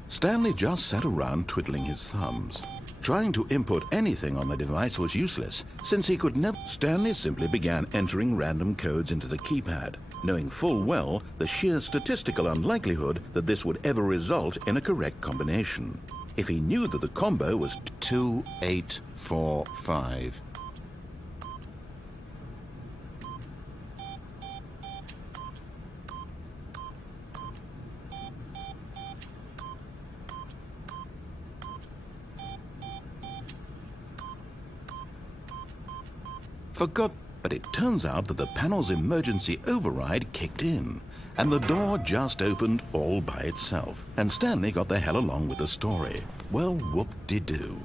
Stanley just sat around twiddling his thumbs. Trying to input anything on the device was useless, since he could never. Stanley simply began entering random codes into the keypad, knowing full well the sheer statistical unlikelihood that this would ever result in a correct combination. If he knew that the combo was 2845. Forgot, but it turns out that the panel's emergency override kicked in, and the door just opened all by itself, and Stanley got the hell along with the story. Well, whoop-de-doo.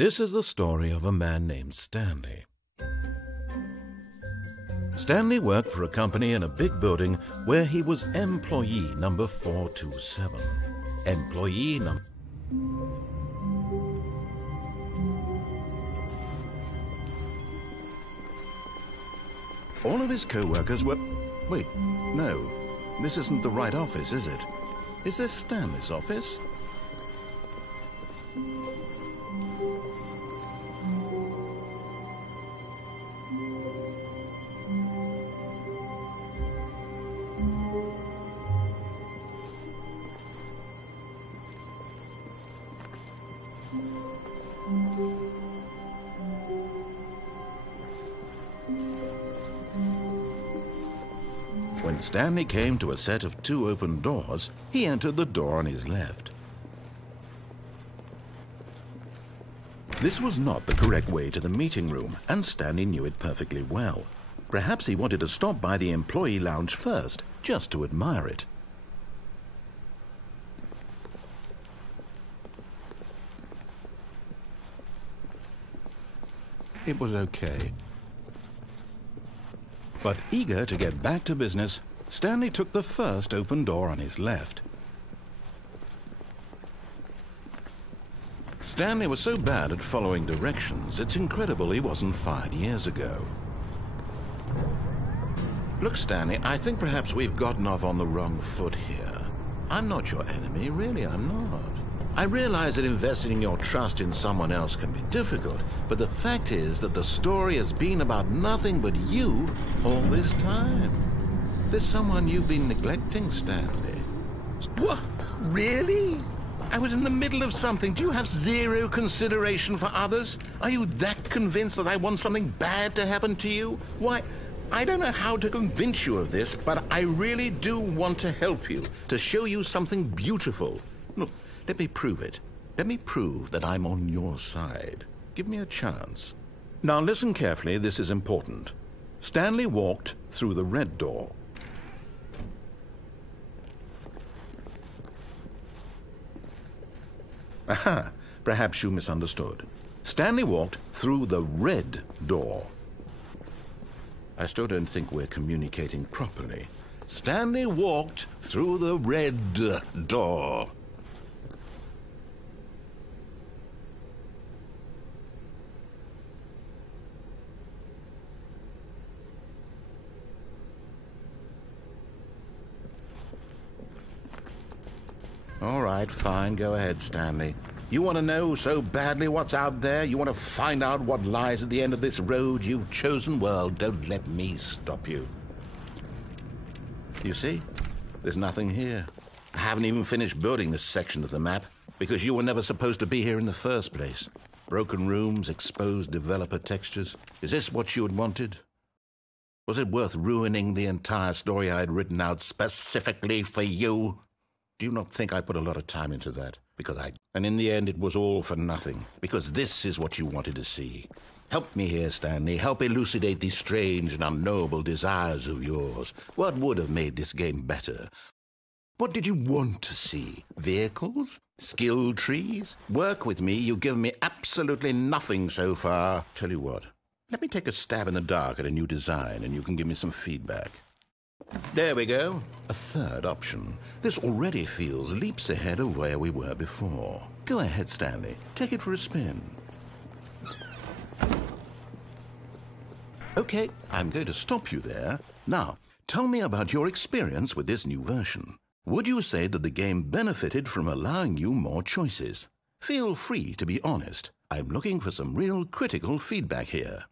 This is the story of a man named Stanley. Stanley worked for a company in a big building where he was employee number 427. Employee number... All of his co-workers were... Wait, no. This isn't the right office, is it? Is this Stanley's office? When Stanley came to a set of 2 open doors, he entered the door on his left. This was not the correct way to the meeting room, and Stanley knew it perfectly well. Perhaps he wanted to stop by the employee lounge first, just to admire it. It was okay. But eager to get back to business, Stanley took the first open door on his left. Stanley was so bad at following directions, it's incredible he wasn't fired years ago. Look, Stanley, I think perhaps we've gotten off on the wrong foot here. I'm not your enemy, really, I'm not. I realize that investing your trust in someone else can be difficult, but the fact is that the story has been about nothing but you all this time. There's someone you've been neglecting, Stanley. What? Really? I was in the middle of something. Do you have zero consideration for others? Are you that convinced that I want something bad to happen to you? Why, I don't know how to convince you of this, but I really do want to help you, to show you something beautiful. Look, let me prove it. Let me prove that I'm on your side. Give me a chance. Now listen carefully, this is important. Stanley walked through the red door. Aha, perhaps you misunderstood. Stanley walked through the red door. I still don't think we're communicating properly. Stanley walked through the red door. All right, fine. Go ahead, Stanley. You want to know so badly what's out there? You want to find out what lies at the end of this road you've chosen? Well, don't let me stop you. You see? There's nothing here. I haven't even finished building this section of the map because you were never supposed to be here in the first place. Broken rooms, exposed developer textures. Is this what you had wanted? Was it worth ruining the entire story I had written out specifically for you? Do you not think I put a lot of time into that? And in the end, it was all for nothing. Because this is what you wanted to see. Help me here, Stanley. Help elucidate these strange and unknowable desires of yours. What would have made this game better? What did you want to see? Vehicles? Skill trees? Work with me. You've given me absolutely nothing so far. Tell you what. Let me take a stab in the dark at a new design, and you can give me some feedback. There we go. A third option. This already feels leaps ahead of where we were before. Go ahead, Stanley. Take it for a spin. Okay, I'm going to stop you there. Now, tell me about your experience with this new version. Would you say that the game benefited from allowing you more choices? Feel free to be honest. I'm looking for some real critical feedback here.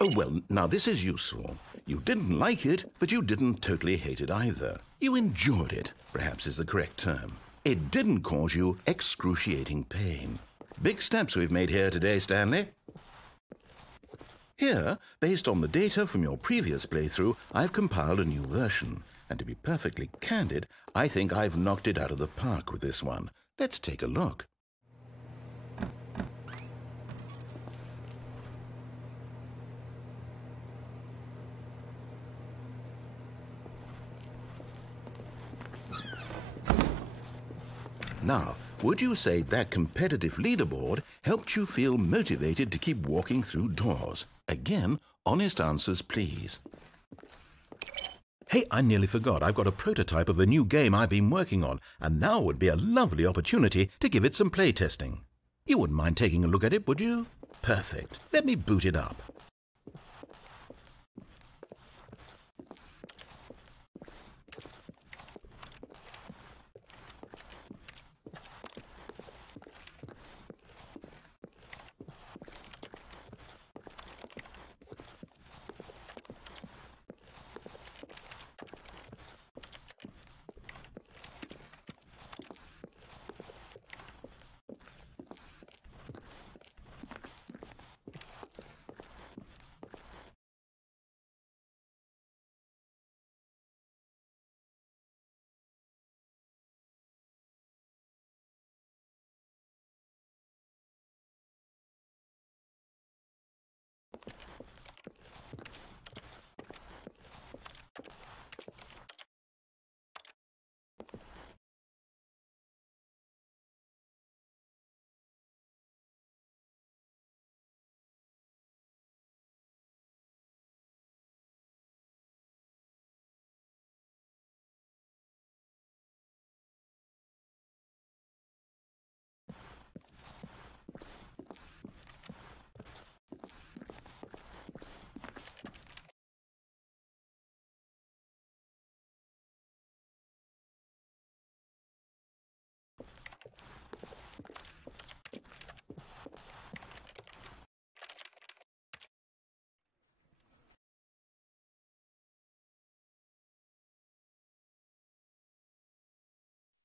Oh, well, now this is useful. You didn't like it, but you didn't totally hate it either. You enjoyed it, perhaps is the correct term. It didn't cause you excruciating pain. Big steps we've made here today, Stanley. Here, based on the data from your previous playthrough, I've compiled a new version. And to be perfectly candid, I think I've knocked it out of the park with this one. Let's take a look. Now, would you say that competitive leaderboard helped you feel motivated to keep walking through doors? Again, honest answers, please. Hey, I nearly forgot. I've got a prototype of a new game I've been working on, and now would be a lovely opportunity to give it some playtesting. You wouldn't mind taking a look at it, would you? Perfect. Let me boot it up.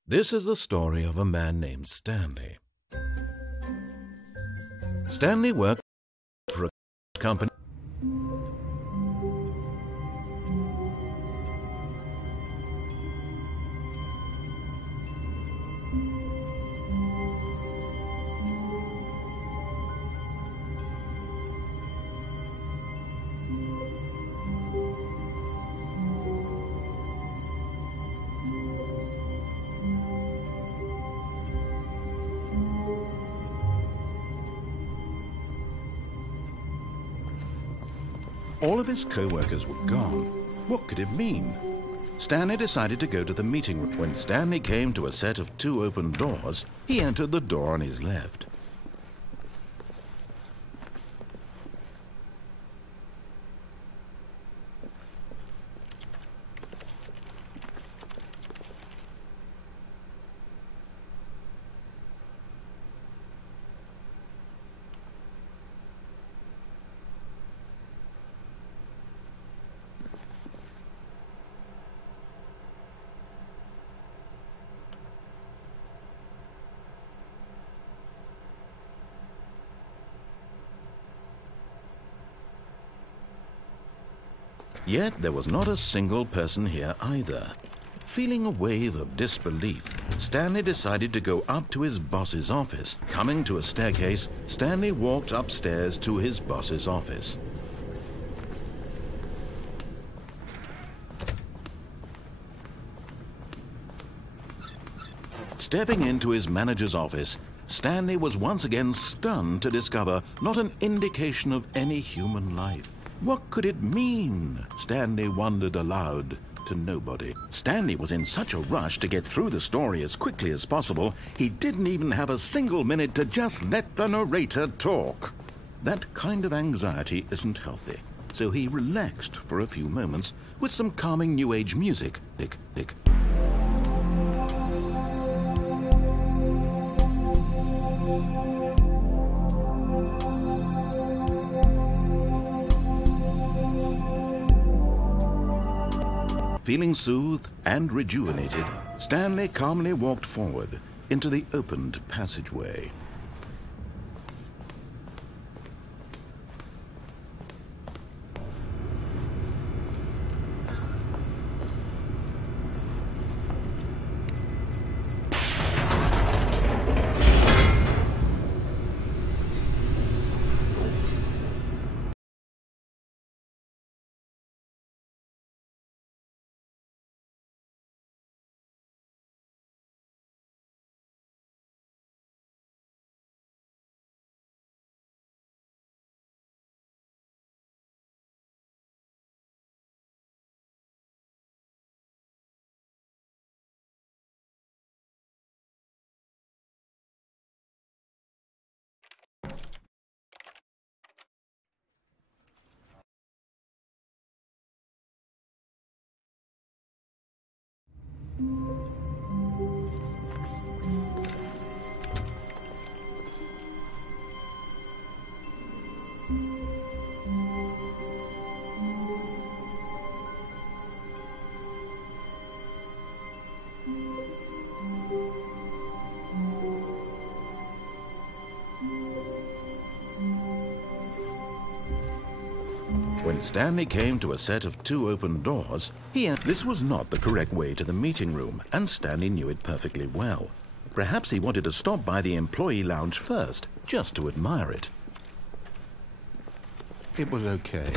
This is the story of a man named Stanley. Stanley worked for a company. All of his co-workers were gone. What could it mean? Stanley decided to go to the meeting room. When Stanley came to a set of 2 open doors, he entered the door on his left. Yet there was not a single person here either. Feeling a wave of disbelief, Stanley decided to go up to his boss's office. Coming to a staircase, Stanley walked upstairs to his boss's office. Stepping into his manager's office, Stanley was once again stunned to discover not an indication of any human life. What could it mean? Stanley wondered aloud to nobody. Stanley was in such a rush to get through the story as quickly as possible, he didn't even have a single minute to just let the narrator talk. That kind of anxiety isn't healthy, so he relaxed for a few moments with some calming New Age music. Tick, tick. Feeling soothed and rejuvenated, Stanley calmly walked forward into the opened passageway. When Stanley came to a set of 2 open doors, this was not the correct way to the meeting room, and Stanley knew it perfectly well. Perhaps he wanted to stop by the employee lounge first, just to admire it. It was okay.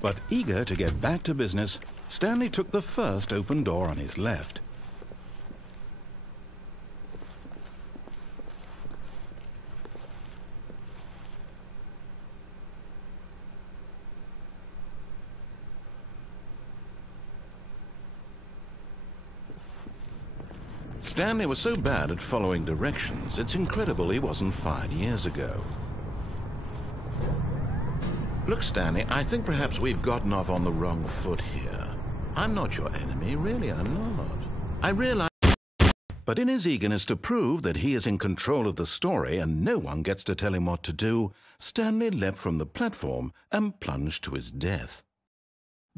But eager to get back to business, Stanley took the first open door on his left. Stanley was so bad at following directions, it's incredible he wasn't fired years ago. Look, Stanley, I think perhaps we've gotten off on the wrong foot here. I'm not your enemy, really, I'm not. I realize... But in his eagerness to prove that he is in control of the story and no one gets to tell him what to do, Stanley leapt from the platform and plunged to his death.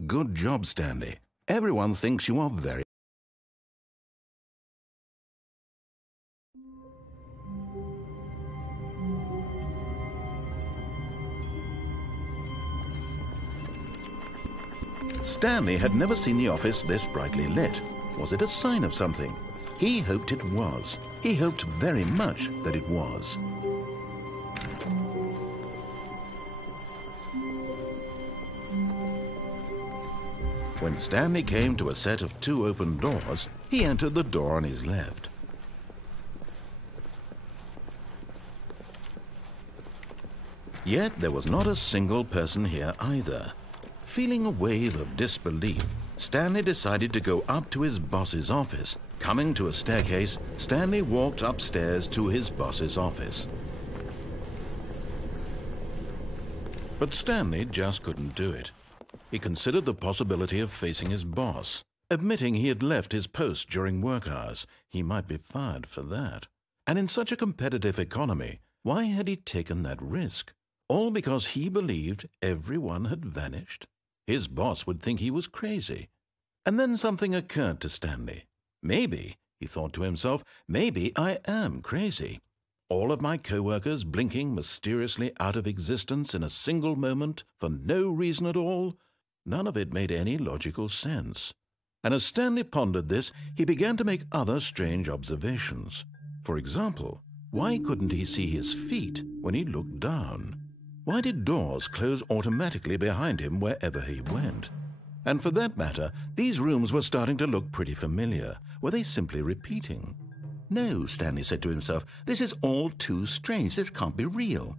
Good job, Stanley. Everyone thinks you are very... Stanley had never seen the office this brightly lit. Was it a sign of something? He hoped it was. He hoped very much that it was. When Stanley came to a set of 2 open doors, he entered the door on his left. Yet there was not a single person here either. Feeling a wave of disbelief, Stanley decided to go up to his boss's office. Coming to a staircase, Stanley walked upstairs to his boss's office. But Stanley just couldn't do it. He considered the possibility of facing his boss. Admitting he had left his post during work hours, he might be fired for that. And in such a competitive economy, why had he taken that risk? All because he believed everyone had vanished? His boss would think he was crazy. And then something occurred to Stanley. Maybe, he thought to himself, maybe I am crazy. All of my co-workers blinking mysteriously out of existence in a single moment for no reason at all? None of it made any logical sense. And as Stanley pondered this, he began to make other strange observations. For example, why couldn't he see his feet when he looked down? Why did doors close automatically behind him wherever he went? And for that matter, these rooms were starting to look pretty familiar. Were they simply repeating? No, Stanley said to himself, this is all too strange. This can't be real.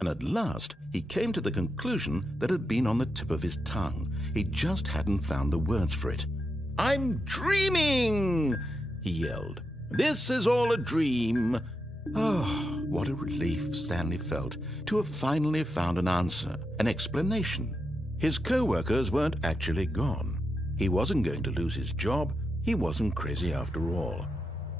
And at last, he came to the conclusion that had been on the tip of his tongue. He just hadn't found the words for it. I'm dreaming, he yelled. This is all a dream. Oh, what a relief Stanley felt to have finally found an answer, an explanation. His co-workers weren't actually gone. He wasn't going to lose his job. He wasn't crazy after all.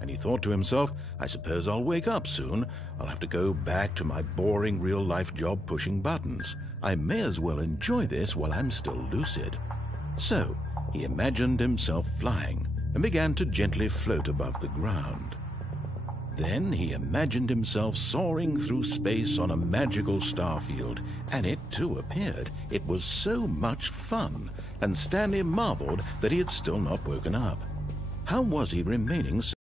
And he thought to himself, I suppose I'll wake up soon. I'll have to go back to my boring real-life job pushing buttons. I may as well enjoy this while I'm still lucid. So, he imagined himself flying and began to gently float above the ground. Then he imagined himself soaring through space on a magical starfield, and it too appeared. It was so much fun, and Stanley marveled that he had still not woken up. How was he remaining so...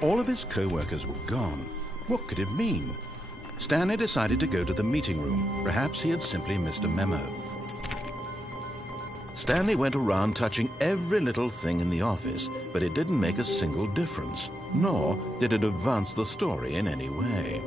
All of his co-workers were gone. What could it mean? Stanley decided to go to the meeting room. Perhaps he had simply missed a memo. Stanley went around touching every little thing in the office, but it didn't make a single difference, nor did it advance the story in any way.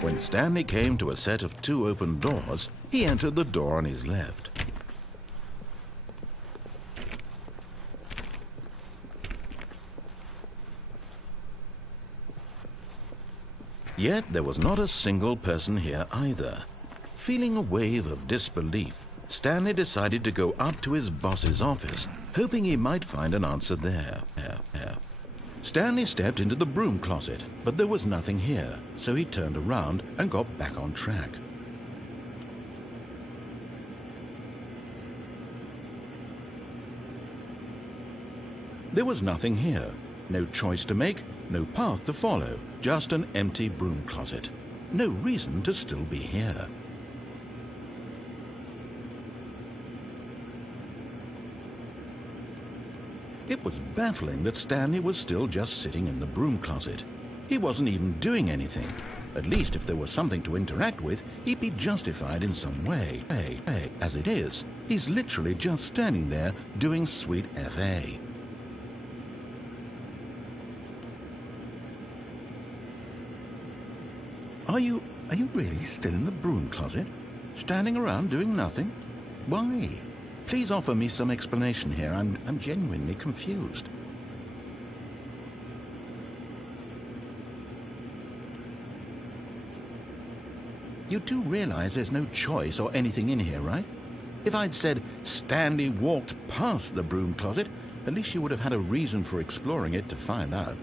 When Stanley came to a set of 2 open doors, he entered the door on his left. Yet there was not a single person here either. Feeling a wave of disbelief, Stanley decided to go up to his boss's office, hoping he might find an answer there. Stanley stepped into the broom closet, but there was nothing here, so he turned around and got back on track. There was nothing here. No choice to make, no path to follow, just an empty broom closet. No reason to still be here. It was baffling that Stanley was still just sitting in the broom closet. He wasn't even doing anything. At least if there was something to interact with, he'd be justified in some way. As it is, he's literally just standing there doing sweet FA. Are you really still in the broom closet? Standing around doing nothing? Why? Please offer me some explanation here. I'm genuinely confused. You do realize there's no choice or anything in here, right? If I'd said Stanley walked past the broom closet, at least you would have had a reason for exploring it to find out.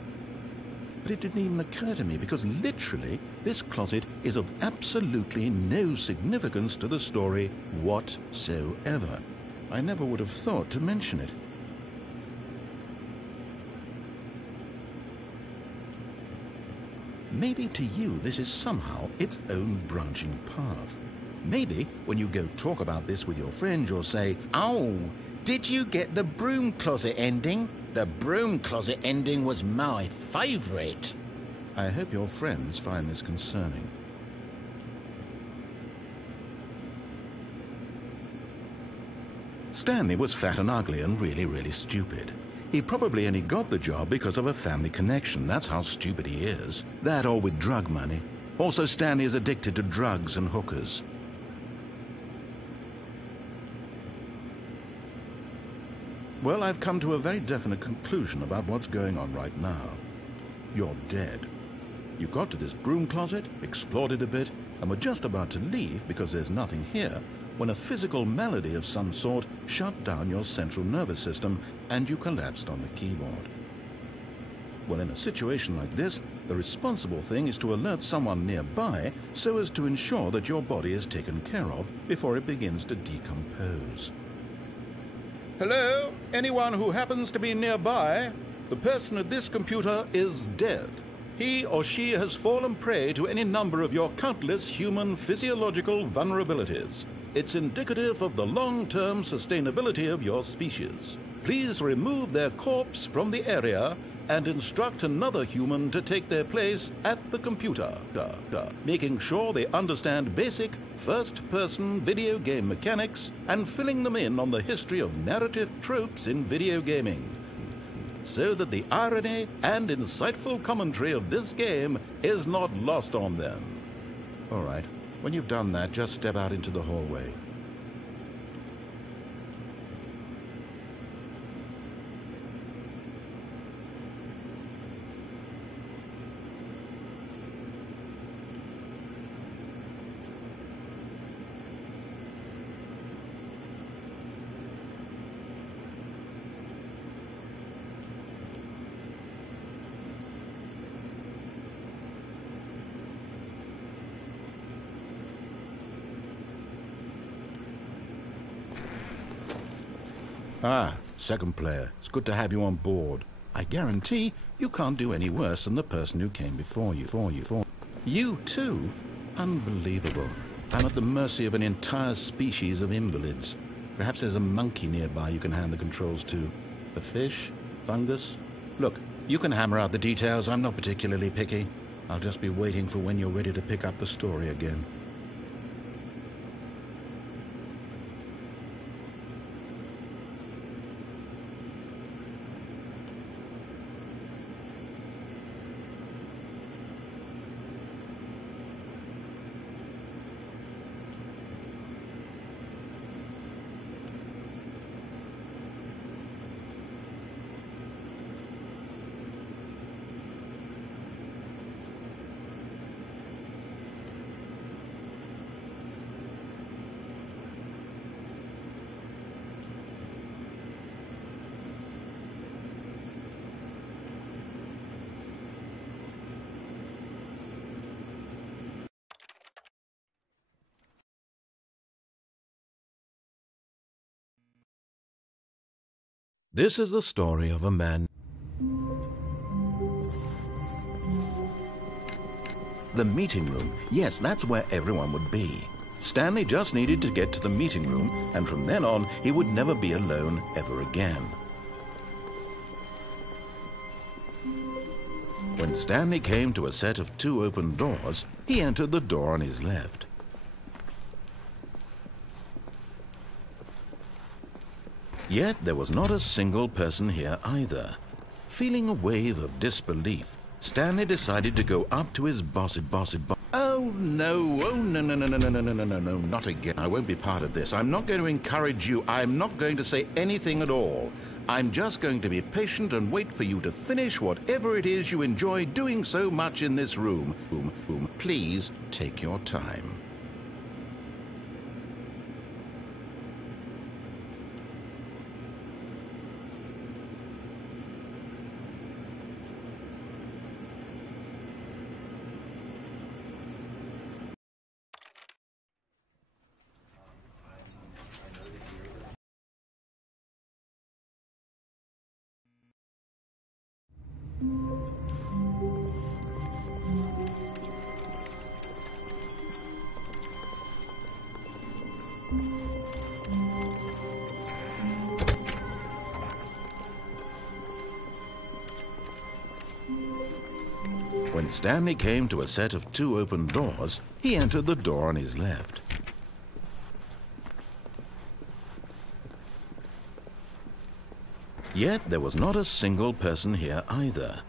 But it didn't even occur to me because literally this closet is of absolutely no significance to the story whatsoever. I never would have thought to mention it. Maybe to you this is somehow its own branching path. Maybe when you go talk about this with your friend you'll say, "Oh, did you get the broom closet ending? The broom closet ending was my favorite." I hope your friends find this concerning. Stanley was fat and ugly and really stupid. He probably only got the job because of a family connection. That's how stupid he is. That or with drug money. Also, Stanley is addicted to drugs and hookers. Well, I've come to a very definite conclusion about what's going on right now. You're dead. You got to this broom closet, explored it a bit, and were just about to leave because there's nothing here when a physical malady of some sort shut down your central nervous system and you collapsed on the keyboard. Well, in a situation like this, the responsible thing is to alert someone nearby so as to ensure that your body is taken care of before it begins to decompose. Hello? Anyone who happens to be nearby? The person at this computer is dead. He or she has fallen prey to any number of your countless human physiological vulnerabilities. It's indicative of the long-term sustainability of your species. Please remove their corpse from the area and instruct another human to take their place at the computer, making sure they understand basic first-person video game mechanics and filling them in on the history of narrative tropes in video gaming, so that the irony and insightful commentary of this game is not lost on them. All right. When you've done that, just step out into the hallway. Ah, second player. It's good to have you on board. I guarantee you can't do any worse than the person who came before you. You too? Unbelievable. I'm at the mercy of an entire species of invalids. Perhaps there's a monkey nearby you can hand the controls to. A fish? Fungus? Look, you can hammer out the details. I'm not particularly picky. I'll just be waiting for when you're ready to pick up the story again. This is the story of a man. The meeting room. Yes, that's where everyone would be. Stanley just needed to get to the meeting room, and from then on, he would never be alone ever again. When Stanley came to a set of 2 open doors, he entered the door on his left. Yet there was not a single person here either. Feeling a wave of disbelief, Stanley decided to go up to his boss's boss. Oh no, no, not again. I won't be part of this. I'm not going to encourage you. I'm not going to say anything at all. I'm just going to be patient and wait for you to finish whatever it is you enjoy doing so much in this room. Please take your time. When Stanley came to a set of 2 open doors, he entered the door on his left. Yet there was not a single person here either.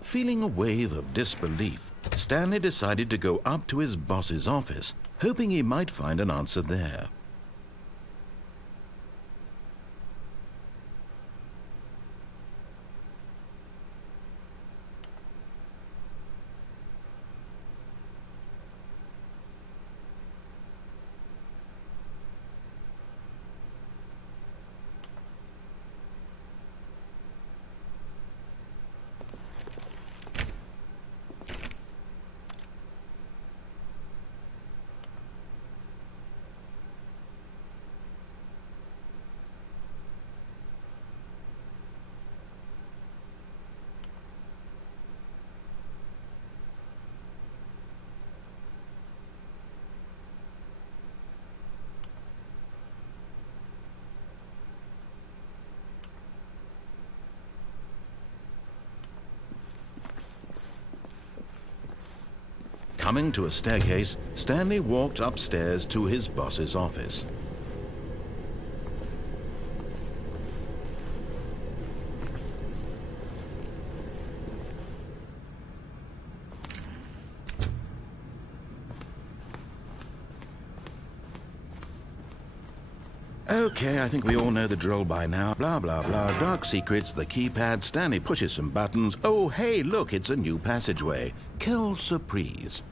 Feeling a wave of disbelief, Stanley decided to go up to his boss's office, hoping he might find an answer there. Coming to a staircase, Stanley walked upstairs to his boss's office. Okay, I think we all know the drill by now. Blah, blah, blah. Dark secrets, the keypad. Stanley pushes some buttons. Oh, hey, look, it's a new passageway. Quelle surprise.